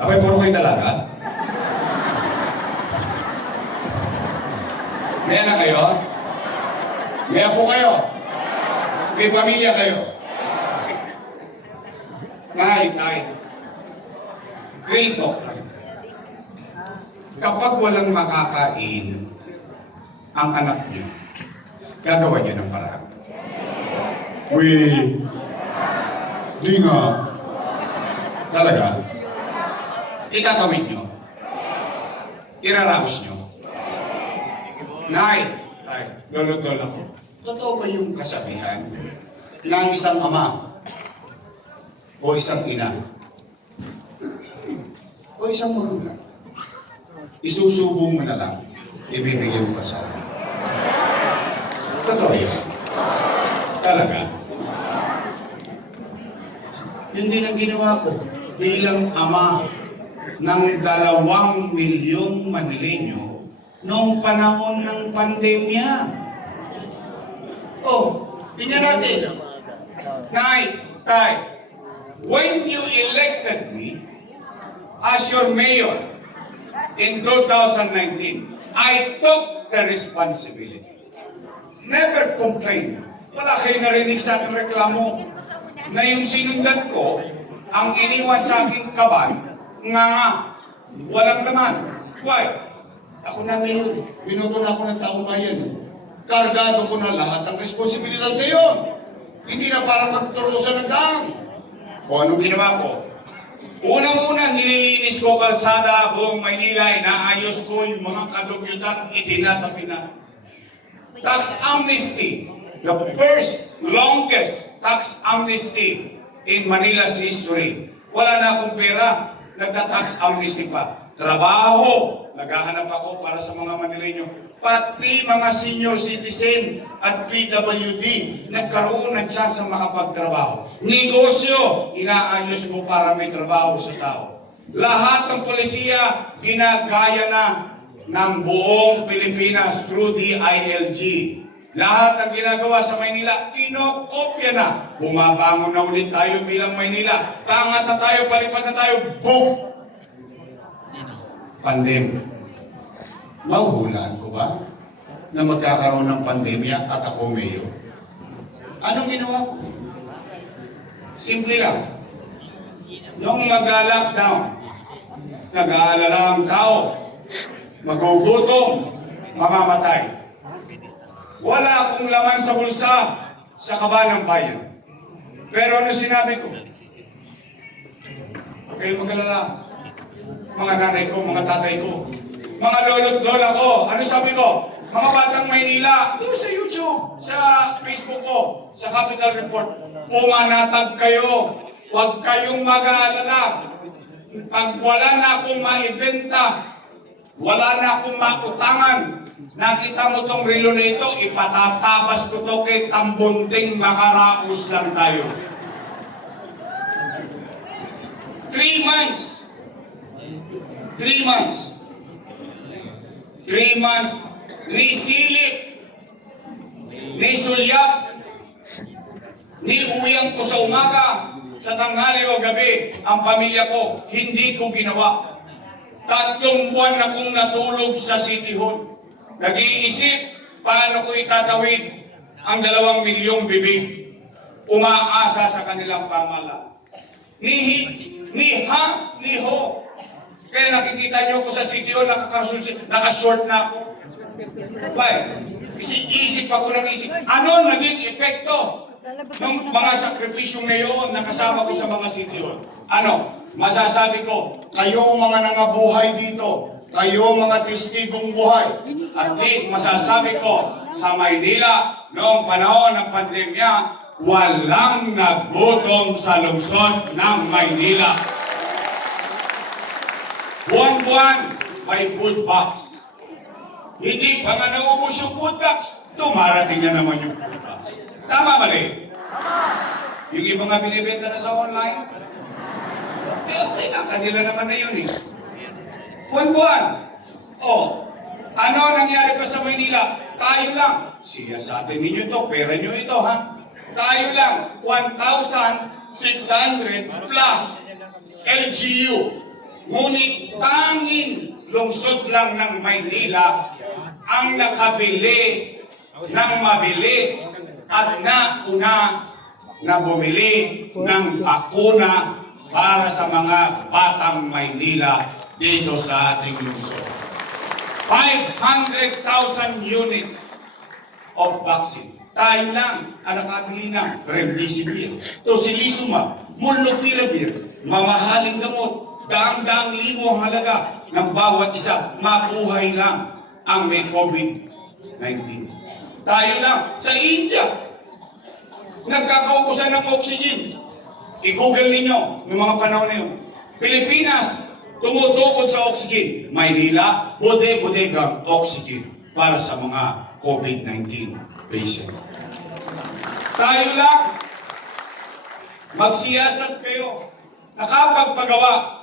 Abay, puro kayo talaga? May anak kayo? May apo kayo? May pamilya kayo? Nay, Tay, real talk lang. Kapag walang makakain ang anak niyo, gagawa niya ng paraan. Uy, di nga. Talaga? Ikakawin niyo. Iraraos niyo. Nay, lolo-lola ko, totoo ba yung kasabihan ng isang ama o isang ina o isang magulang? Isusubo mo na lang, ibibigyan mo pa sa akin. Totoo yun. Talaga. Yun din ang ginawa ko bilang ama ng 2 milyong Manileño noong panahon ng pandemya. Oh, tingnan natin. Nay, Tay, when you elected me as your mayor, in 2019, I took the responsibility. Never complained. Wala kayo narinig sa aking reklamo na yung sinundan ko, ang iniwan sa aking kaban, nga, walang naman. Why? Ako na mayor. Binoto na ako ng taong bayan. Kargado ko na lahat ng responsibilidad na yun. Hindi na para magturusan ng daan. O anong ginawa ko? Unang-una, nililinis ko kalsada buong Maynila, inaayos ko yung mga kadugyutan, itinatapi na. Tax amnesty, the first longest tax amnesty in Manila's history. Wala na akong pera, nagta-tax amnesty pa. Trabaho, naghahanap ako para sa mga Manileño. Pati mga senior citizen at PWD nagkaroon ng chance sa makapagtrabaho. Negosyo, inaayos ko para may trabaho sa tao. Lahat ng polisiya, ginagaya na ng buong Pilipinas through DILG. Lahat ng ginagawa sa Maynila, kinokopya na. Bumabangon na ulit tayo bilang Maynila. Tangat na tayo, palipad na tayo, boom! Pandemya. Mahuhulaan ko ba na magkakaroon ng pandemya at ako mayor? Anong ginawa ko? Simple lang. Nung mag-lockdown, nag-aalala ang tao, magugutom, mamamatay. Wala akong laman sa bulsa sa kaba ng bayan. Pero ano sinabi ko? Huwag kayong mag-alala. Mga nanay ko, mga tatay ko, mga lolo't lola ko, ano sabi ko? Mga batang Maynila, doon sa YouTube, sa Facebook ko, sa Capital Report, pumanatag kayo, huwag kayong mag-aalala. Pag wala na akong maibenta, wala na akong mautangan, nakita mo tong relo na ito, ipatatabas ko to kay Tambunding, makaraos lang tayo. 3 months. 3 months. 3 months, ni silip, ni sulyap, ni uyang ko sa umaga, sa tanghali o gabi, ang pamilya ko, hindi ko ginawa. 3 buwan akong natulog sa City Hall. Nag-iisip, paano ko itatawid ang 2 milyong bibig umaasa sa kanilang pamahalaan. Ni ho. Kaya nakikita niyo ko sa CTO, nakashort na ako. Why? Isip ako ng isip. Ano naging epekto ng mga sakripisyong na yun nakasama ko sa mga CTO? Ano? Masasabi ko, kayo mga nangabuhay dito, kayo mga testigong buhay. At least masasabi ko, sa Maynila, noong panahon ng pandemya, walang nagutom sa lungsod ng Maynila. Buwan-buwan, may food box. Hindi pa nga naubos yung food box, dumarating na naman yung food box. Tama mali? Yung iba nga binibenta na sa online, okay na, kanila naman na yun eh. Buwan-buwan. Ano nangyari pa sa Maynila? Tayo lang. Siya sa atin ninyo to, pera nyo ito ha. Tayo lang, 1,600 plus LGU. Ngunit tanging lungsod lang ng Maynila ang nakabili ng mabilis at nauna na bumili ng bakuna para sa mga batang Maynila dito sa ating lungsod. 500,000 units of vaccine. Tayo lang ang nakabili ng Remdesivir, Tocilizumab, Molnupiravir, mamahaling gamot, daang-daang libo ang halaga ng bawat isa, mabuhay lang ang may COVID-19. Tayo lang sa India, nagkakaubusan ng oxygen. I-google ninyo ng mga panahon na yun. Pilipinas, tumutukod sa oxygen. Maynila, bude-budegang oxygen para sa mga COVID-19 patient. Tayo lang, magsiyasat kayo. Nakapagpagawa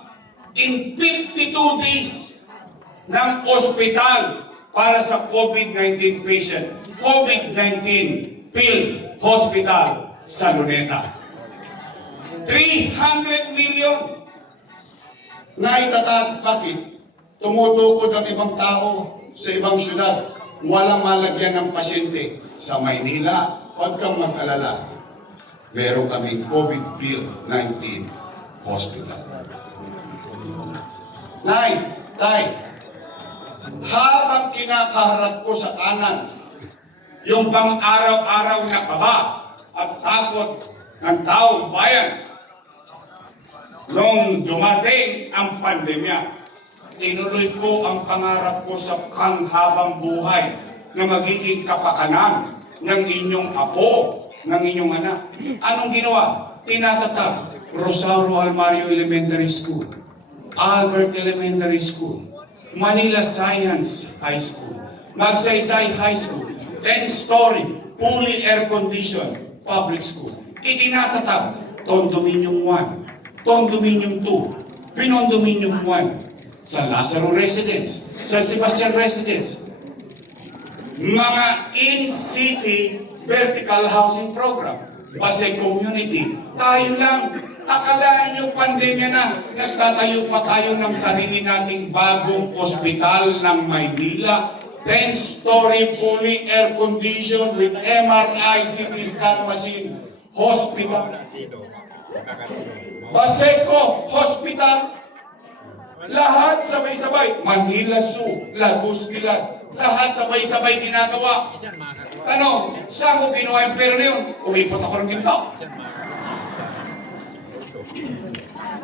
in 52 days ng ospital para sa COVID-19 patient. COVID-19 field hospital sa Luneta. 300 million na itatag. Bakit? Tumutukod ang ibang tao sa ibang syudad. Walang malagyan ng pasyente. Sa Maynila, huwag kang mag-alala. Meron kaming COVID-19 hospital. Nay, tay, habang kinakaharap ko sa kanan, yung pang-araw-araw na kaba at takot ng taong bayan, nung dumating ang pandemya, tinuloy ko ang pangarap ko sa panghabang buhay na magiging kapakanan ng inyong apo, ng inyong anak. Anong ginawa? Tinatatag. Rosario Almario Elementary School, Albert Elementary School, Manila Science High School, Magsaysay High School, 10-story, fully air-conditioned public school. Itinatatab. Condominium 1, Condominium 2, Pinondominium 1, sa Lazaro Residence, sa Sebastian Residence, mga in-city vertical housing program, Pasay Community. Tayo lang, akalaan nyo pandemya na, nagtatayo pa tayo ng sarili nating bagong ospital ng Maynila, 10-story fully air-conditioned with MRI, CT scan machine, hospital. Paseco Hospital, lahat sabay-sabay. Manila Zoo, Lagos Gilad, lahat sabay-sabay ginagawa. Ano, saan ko ginawa yung pera na yun? Umipot ako ng ginto.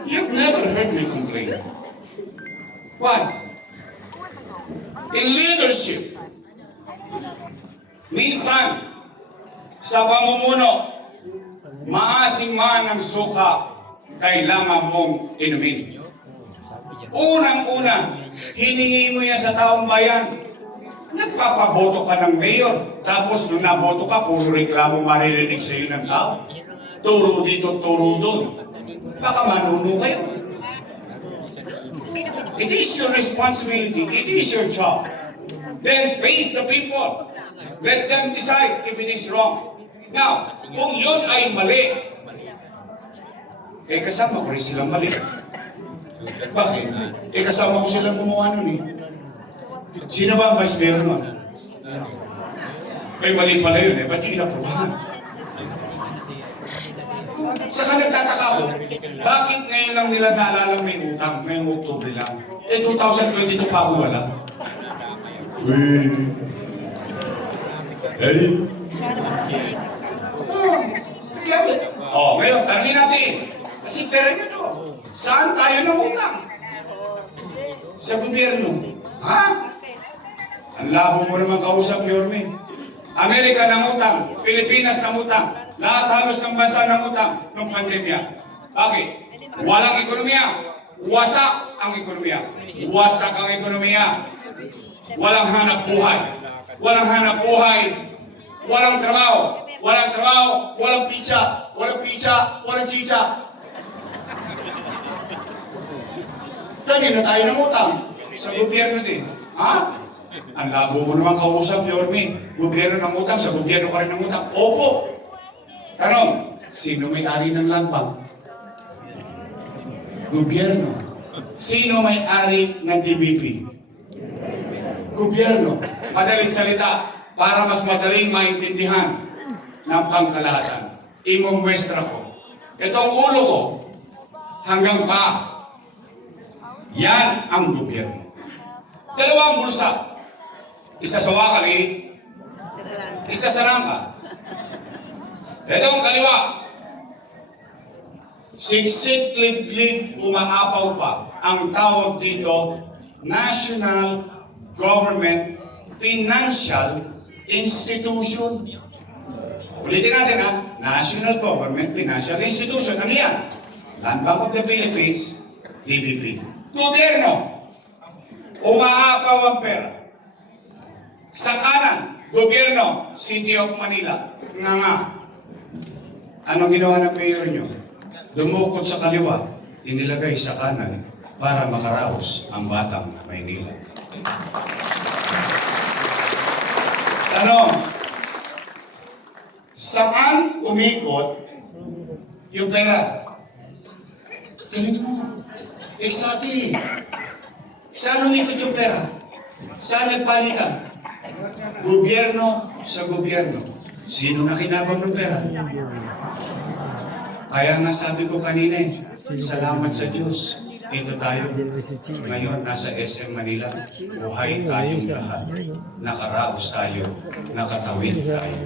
You've never heard me complain. Why? In leadership, minsan, sa pamumuno, maasim man ang suka, kailangan mong inumin. Unang-una, hiningi mo yan sa taong bayan. Nagpapaboto ka ng mayor, tapos nung naboto ka, puro reklamo maririnig sa iyo ng tao. Turo dito, turo doon. Baka manuno kayo. It is your responsibility. It is your job. Then face the people. Let them decide if it is wrong. Now, kung yun ay mali, kasama ko rin silang mali. Bakit? Kasama ko silang gumawa nun eh. Sino ba ang vice mayor nun? Eh, mali pala yun eh. Ba't yung inaprubahan? Saka nagtataka ko, bakit ngayon lang nila naalala may utang, ngayong Oktubre lang? Eh, 2022 pa ako wala. Uy. Eh. Ngayon, tanongin natin. Kasi pera nyo to. Saan tayo nangutang? Sa gobyerno. Ha? Ang labo mo naman kausap, Yorme. Amerika nangutang, Pilipinas nangutang, lahat halos ng bansa nangutang nung pandemya. Bakit? Walang ekonomiya. Wasak ang ekonomiya. Wasak ang ekonomiya. Walang hanap buhay. Walang hanap buhay. Walang trabaho. Walang trabaho. Walang pizza. Walang pizza. Walang chicha. Kanina tayo nangutang. Sa gobyerno din. Ha? Ang labo mo naman kausap, Yorme. Gobyerno ng utang, sa gobyerno ka rin ng utang. Opo. Tanong, sino may-ari ng land bank? Gobyerno. Sino may-ari ng DBP? Gobyerno. Madaling salita, para mas madaling maintindihan ng pangkalahatan. Imumwestra ko. Itong ulo ko, hanggang pa. Yan ang gobyerno. Dalawang bulsa. Isa sa wakali, isa sa langka. Ito ang kaliwa. Siksik-lig-lig umaapaw pa. Ang tawag dito, National Government Financial Institution. Ulitin natin ha. National Government Financial Institution. Ano yan? Land Bank of the Philippines, DBP. Gobyerno. Umaapaw ang pera. Sa kanan, gobyerno, City of Manila. Nga. Anong ginawa ng mayor nyo? Lumukot sa kaliwa, inilagay sa kanan para makaraos ang batang Maynila. Tanong, saan umikot yung pera? Galing mo. Exactly. Saan umikot yung pera? Saan nagpalitan? Gobyerno sa gobyerno. Sino na kinabang ng pera? Kaya nga sabi ko kanina, salamat sa Diyos. Ito tayo. Ngayon, nasa SM Manila. Buhay tayong lahat. Nakaraos tayo. Nakatawid tayo.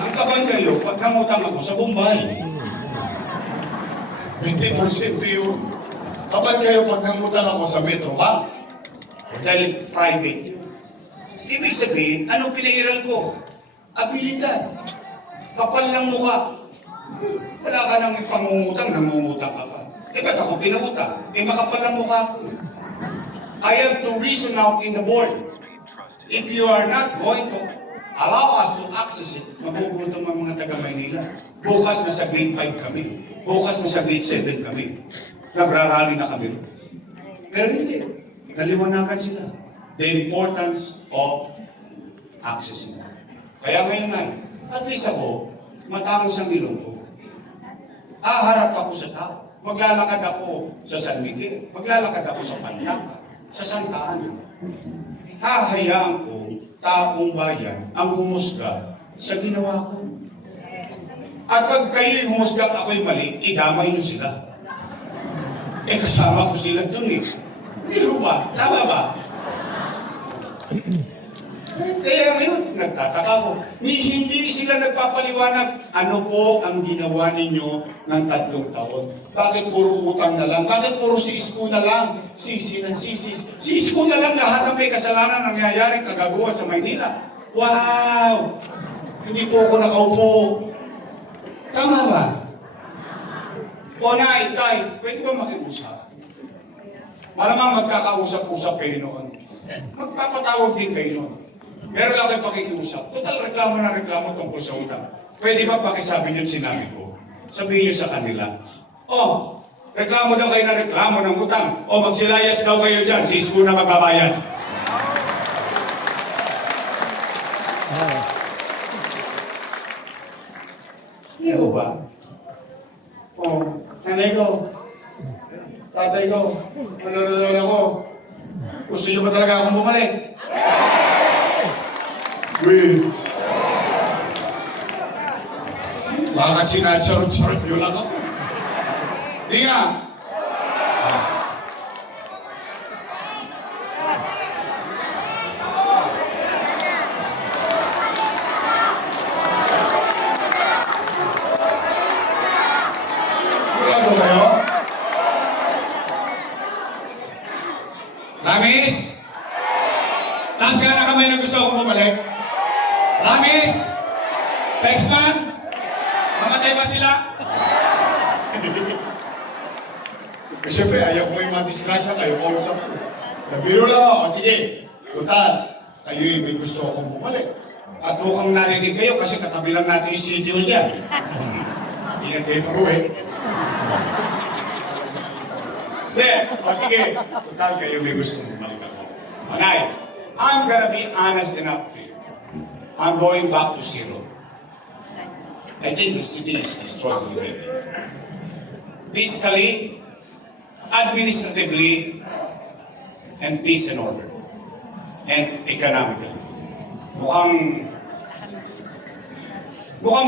Ang kaban kayo, pag nangutang ako sa Bombay, 20% yun. Kapag kayo pag nangutang ako sa Metro Bank, dahil private yun. Ibig sabihin, anong pinairal ko? Abilidad. Kapal ng mukha. Wala ka nang pangungutang, nangungutang ka pa. Eh, ba't ako pinangutang? Eh, makapal ng mukha ko. I have to reason out in the board. If you are not going to allow us to access it, magugutom ang mga taga-Maynila. Bukas na sa grade 5 kami. Bukas na sa grade 7 kami. Nagrarally na kami. Pero hindi. Naliwanagan sila. The importance of accessing. Kaya ngayon na, at least ako, matangos ang ilong ko. Haharap ako sa tao. Maglalakad ako sa San Miguel. Maglalakad ako sa Panlaca. Sa Santa Ana. Hahayaan ko, taong bayan, ang humusga sa ginawa ko. At pag kayo'y humusgang ako'y mali, idamay nyo sila. Eh, kasama ko sila dun eh. Hindi ba? Tama ba? Kaya ngayon, nagtataka ko. Hindi sila nagpapaliwanag. Ano po ang ginawa ninyo ng 3 taon? Bakit puro utang na lang? Bakit puro sisko na lang? Sisi ng sisis. Sisko na lang lahat ng may kasalanan nangyayaring kagaguhan sa Maynila. Wow! Hindi po ako nakaupo. Tama ba? O nay, tay, pwede ba makiusap? Malamang magkakausap-usap kayo noon. Magpapatawag din kayo noon. Pero lang kayo pakikiusap. Total, reklamo na reklamo tungkol sa utang. Pwede ba pakisabi nyo sinabi ko? Sabihin nyo sa kanila, oh, reklamo daw kayo na reklamo ng utang. O magsilayas daw kayo dyan, sisko na magbabayad. Hindi ko ba? Oh, nanay ko, tatay ko, lola ko, Gusto niyo ba talaga akong bumalik? Will. Bakit sinacharot-charot niyo lang ako? Di nga. Sigurado kayo? Ramis? Taas ka na kamay na gusto akong bumalik? Ramis? Texman? Mamatay ba sila? Eh, siyempre, ayaw ko yung madisgrasya kayo. Kausap ko. Biro lang ako. Sige. Total. Kayo may gusto akong bumalik. At mukhang narinig kayo kasi katabi lang natin yung City Hall dyan. Ingat kayo pag-uwi. Hindi. O sige. Total kayo may gusto bumalik ako. Manay, I'm gonna be honest enough to you. I'm going back to zero. I think the city is destroyed already. Fiscally, administratively, and peace and order. And economically. Mukhang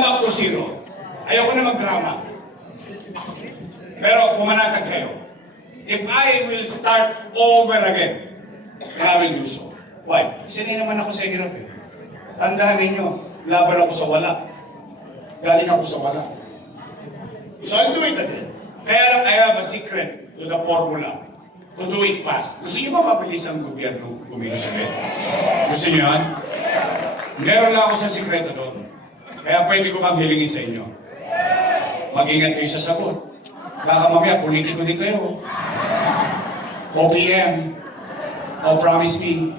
back to zero. Ayoko na magdrama. Pero pumanatag kayo. If I will start over again, I will do so. Why? Sinay naman ako sa hirap eh. Tandaan ninyo, laban ako sa wala. Galing ako sa wala. So I'll do it again. Kaya lang I have a secret to the formula to do it fast. Gusto niyo ba mabilis ang gobyerno kumilos ulit? Gusto niyo yan? Meron lang ako sa sikreto doon. Kaya pwede ko bang hilingin sa inyo? Mag-ingat kayo sa sagot. Baka mamaya politiko din kayo. OPM. O promise me.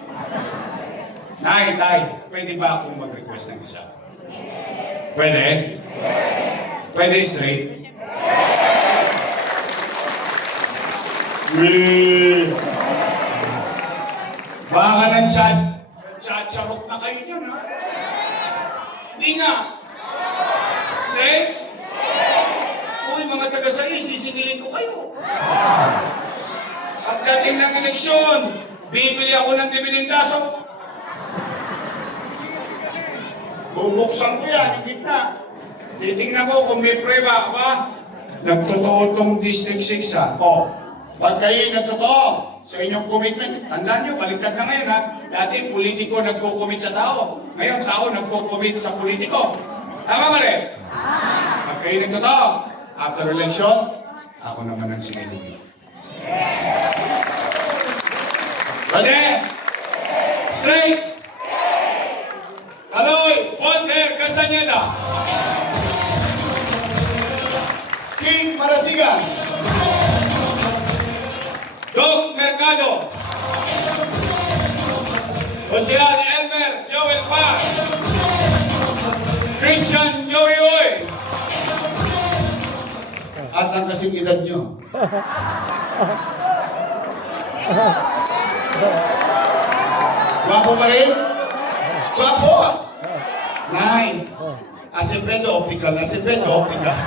Nay, tay, pwede ba akong mag-request ng isa? Pwede? Pwede straight? Wee! Baka ng chat-charot na kayo dyan, ha? Hindi nga. Straight? Uy, mga taga-sais, sisingilin ko kayo. Pagdating ng eleksyon, bibili ako ng dibinindaso. Bubuksan ko yan, yung gitna. Titingnan ko kung may preba ba. Nagtotoo tong District 6, ha? O, pag kayo nagtotoo sa inyong commitment, tandaan nyo, baliktad na ngayon, ha? Dati, politiko nagko-commit sa tao. Ngayon, tao nagko-commit sa politiko. Tama mali? Pag kayo nagtotoo, after election, ako naman ang siniligi. Ready? Straight! Kaloy, Walter Castañeda. King Marasigan. Doc Mercado. Joseal Elmer Joel Pa. Christian Joey Oy. At ang kasing edad nyo. Gwapo pa rin? Gwapo! Nay! Acevedo Optical, Acevedo Optical.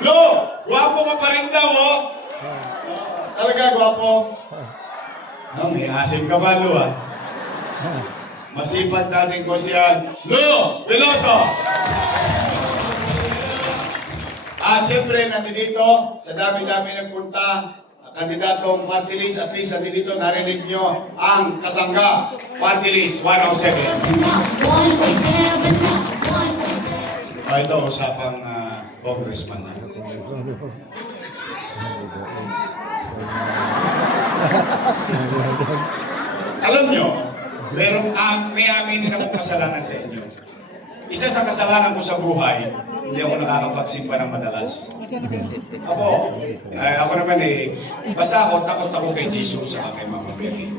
Lo! Gwapo ka pa rin daw, oh! Talaga gwapo? Oh, may asim ka ba, Lo, ah? Masipag natin ko siya. Lo! Veloso! At siyempre, nandito, sa dami-dami nagpunta, kandidatong party list, at least nandito narinig nyo ang kasangga party list 107. Ito, usapang congressman na. Alam nyo, may aminin akong kasalanan sa inyo. Isa sa kasalanan ko sa buhay, hindi ako nakakapagsimba ng madalas. Ako naman basta ako, takot ako kay Jesus sa kay Mama Mary.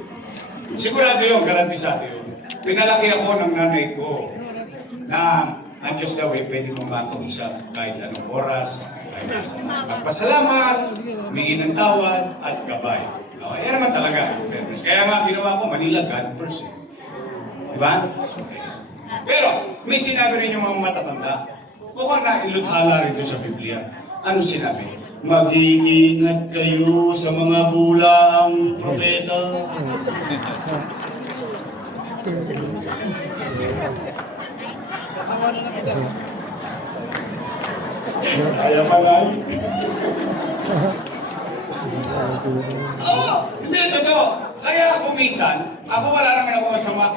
Sigurado yun, garantisado yun. Pinalaki ako ng nanay ko na ang Diyos daw pwede mamatong sa kahit anong oras, kahit nasa magpasalamat, humingi ng tawad, at gabay. Yan naman talaga. Kaya nga ginawa ko, Manila God person. Diba? Okay. Pero, may sinabi rin yung mga matatanda. Mukhang nailuthala rin doon sa Biblia. Ano sinabi? Mag-iingat kayo sa mga bulang propeta. Kaya pa na. Hindi, totoo. Kaya ako minsan, ako wala naman ako masama.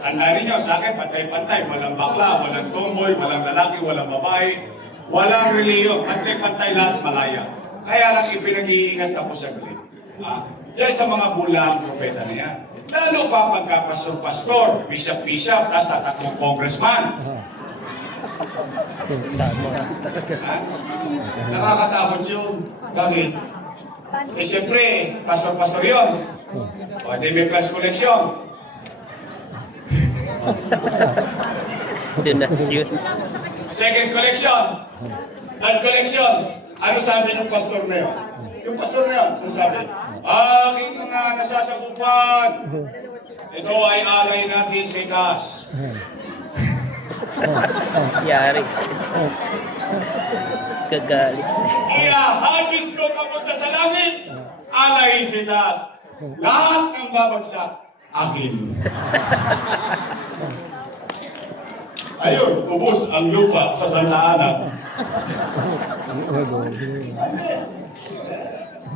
Tandaan ninyo, sa akin, pantay-pantay. Walang bakla, walang tomboy, walang lalaki, walang babae, walang reliyon. Pantay-pantay lahat malaya. Kaya lang ipinag-iingat ako saglit. Diyan sa mga bulang propeta na yan. Lalo pa pagka pastor-pastor, bishop-bishop, tapos tatakbong congressman. Ha? Nakakatakot yun. Bakit? Eh siyempre, pastor-pastor yun. O di may first collection. Donasyon. Second collection. Third collection. Ano sabi ng pastor na yun? Yung pastor na yun, ano sabi? Aking mga nasasakupan. Ito ay alay natin sa itaas. Yari. Gagalit. Iahagis ko papunta sa langit. Alay sa itaas. Lahat ng babagsak, akin. Ayun, ubos ang lupa sa Santa Ana.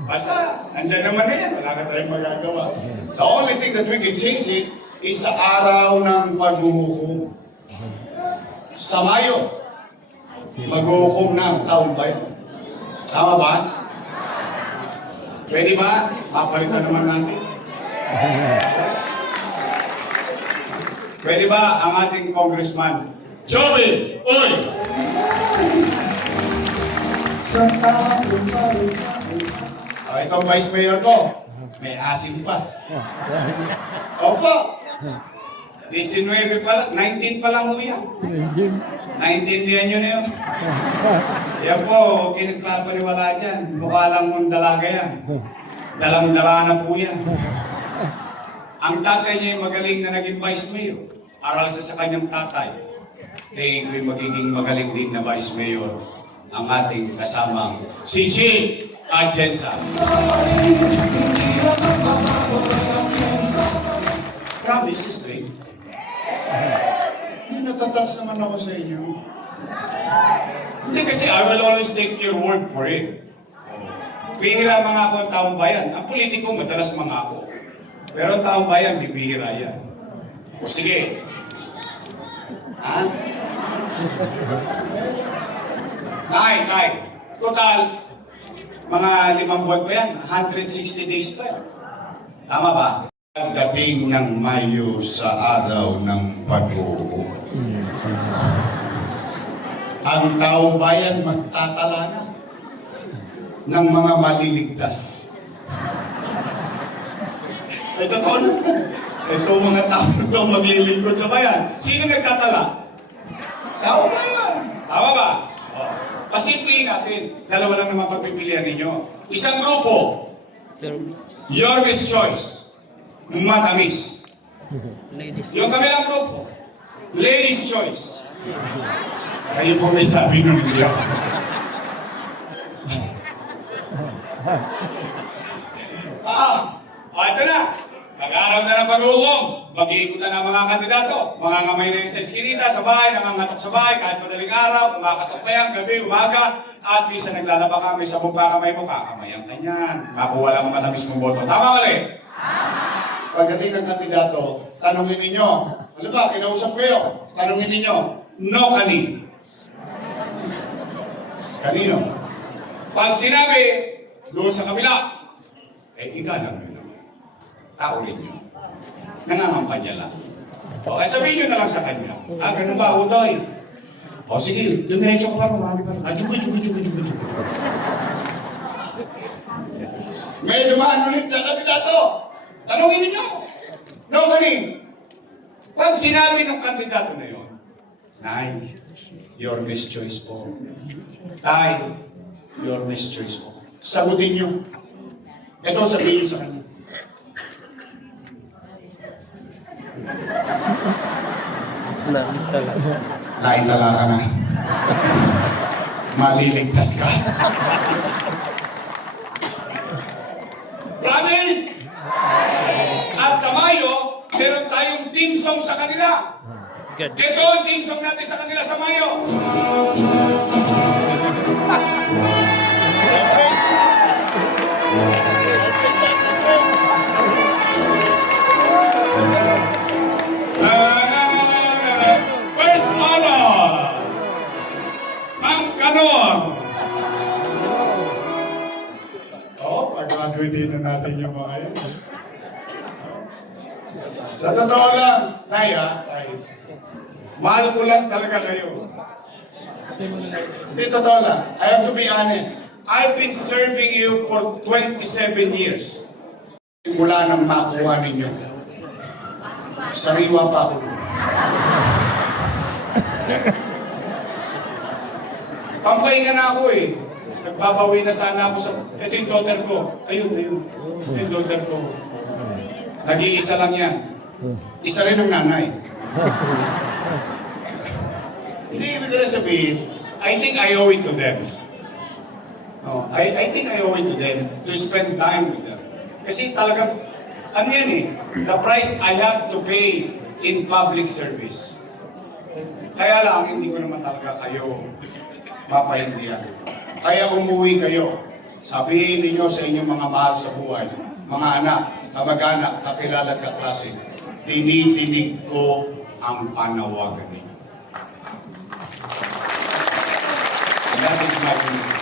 Basta, nandyan naman na yan. Wala na tayong magagawa. The only thing that we can change it is sa araw ng paghuhukom. Sa Mayo, maghuhukom na ang taong bayan. Tama ba? Pwede ba? Papalitan naman natin. Pwede ba ang ating congressman, Joey Uy! Itong vice mayor ko, may asim pa. Opo. 19 pa lang, 19 pa lang ho yan. Naintindihan nyo na yun. Yan po, kinagpapaniwala dyan. Mukha lang mong dalaga yan. Dalang-dala na po yan. Ang tatay niya yung magaling na naging vice mayor. Aral sa kanyang tatay. Tingin ko'y magiging magaling din na vice mayor ang ating kasamang si G. Atienza. Promise is straight. Natatas naman ako sa inyo. Hindi kasi I will always take your word for it. Bihira mga ako ang taong bayan. Ang politiko madalas mga ako. Pero ang taong bayan, bibihira yan. O sige. Ha? Kay. Total, mga 5 buwan pa yan. 160 days pa yan. Tama ba? Dating ng Mayo sa araw ng paghuhukom. Ang taong bayan magtatala na ng mga maliligtas. Ay, totoo naman. Ito mga tao ito maglilingkod sa bayan. Sino nagtatala? Tao bayan. Tama ba? Pasimplihin natin. Dalawa lang naman pagpipilian ninyo. Isang grupo, your Miss Choice, matamis. Yung kabilang grupo, Ladies' Choice. Kayo po may sabi ng hindi ako. Ito na. Pag-araw na ng pag-uulong, mag-iikutan na mga kandidato. Mga ngamay na yung sa eskinita, sa bahay, nangangatok sa bahay, kahit madaling araw, kumakatok pa yan, gabi, umaga, at minsan naglalaba kami sa bumpa kamay mo, kakamayan ka niyan. Makuha lang ang matamis mong boto. Tama mali? Pagdating ng kandidato, tanungin ninyo, alam ba, kinausap ko kayo, tanungin ninyo, no kani. Kanino? Pag sinabi, doon sa kabila, igalang nyo naman. Tao rin nyo. Nangangampanya lang. O, sabihin nyo na lang sa kanya. Ganun ba, Utoy? O, sige, dumiretso ka pa, marami pa. Jugo. May dumaan ulit sa kandidato. Tanungin ninyo. No, kani. Pag sinabi ng kandidato na yun, Nay, your Miss Choice po. Tay, your Miss Choice po. Sagutin nyo. Ito sabihin nyo sa kanya. Naitala. Naitala ka na. Maliligtas ka. God. Ito ang team song natin sa kanila sa Mayo. First honor, ang kanon. Pag-graduate na natin yung mga yun. Sa totoo lang, Nay, mahal ko lang talaga kayo. Hindi, totoo lang. I have to be honest. I've been serving you for 27 years. Simula nang makuha ninyo. Sariwa pa ako. Pampahinga na ako eh. Nagbabawi na sana ako sa... Ito yung daughter ko. Ayun. Yung daughter ko. Nag-iisa lang yan. Isa rin ang nanay. Hindi, ibig ko na sabihin, I think I owe it to them. Oh, I think I owe it to them to spend time with them. Kasi talagang, ano yan eh, the price I have to pay in public service. Kaya lang, hindi ko naman talaga kayo mapahindihan. Kaya umuwi kayo. Sabihin ninyo sa inyong mga mahal sa buhay, mga anak, kamag-anak, kakilala at kaklase, dinidinig ko ang panawagan ninyo. That is my commitment.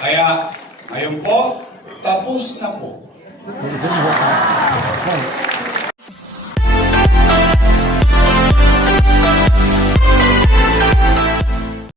Kaya, ngayon po, tapos na po.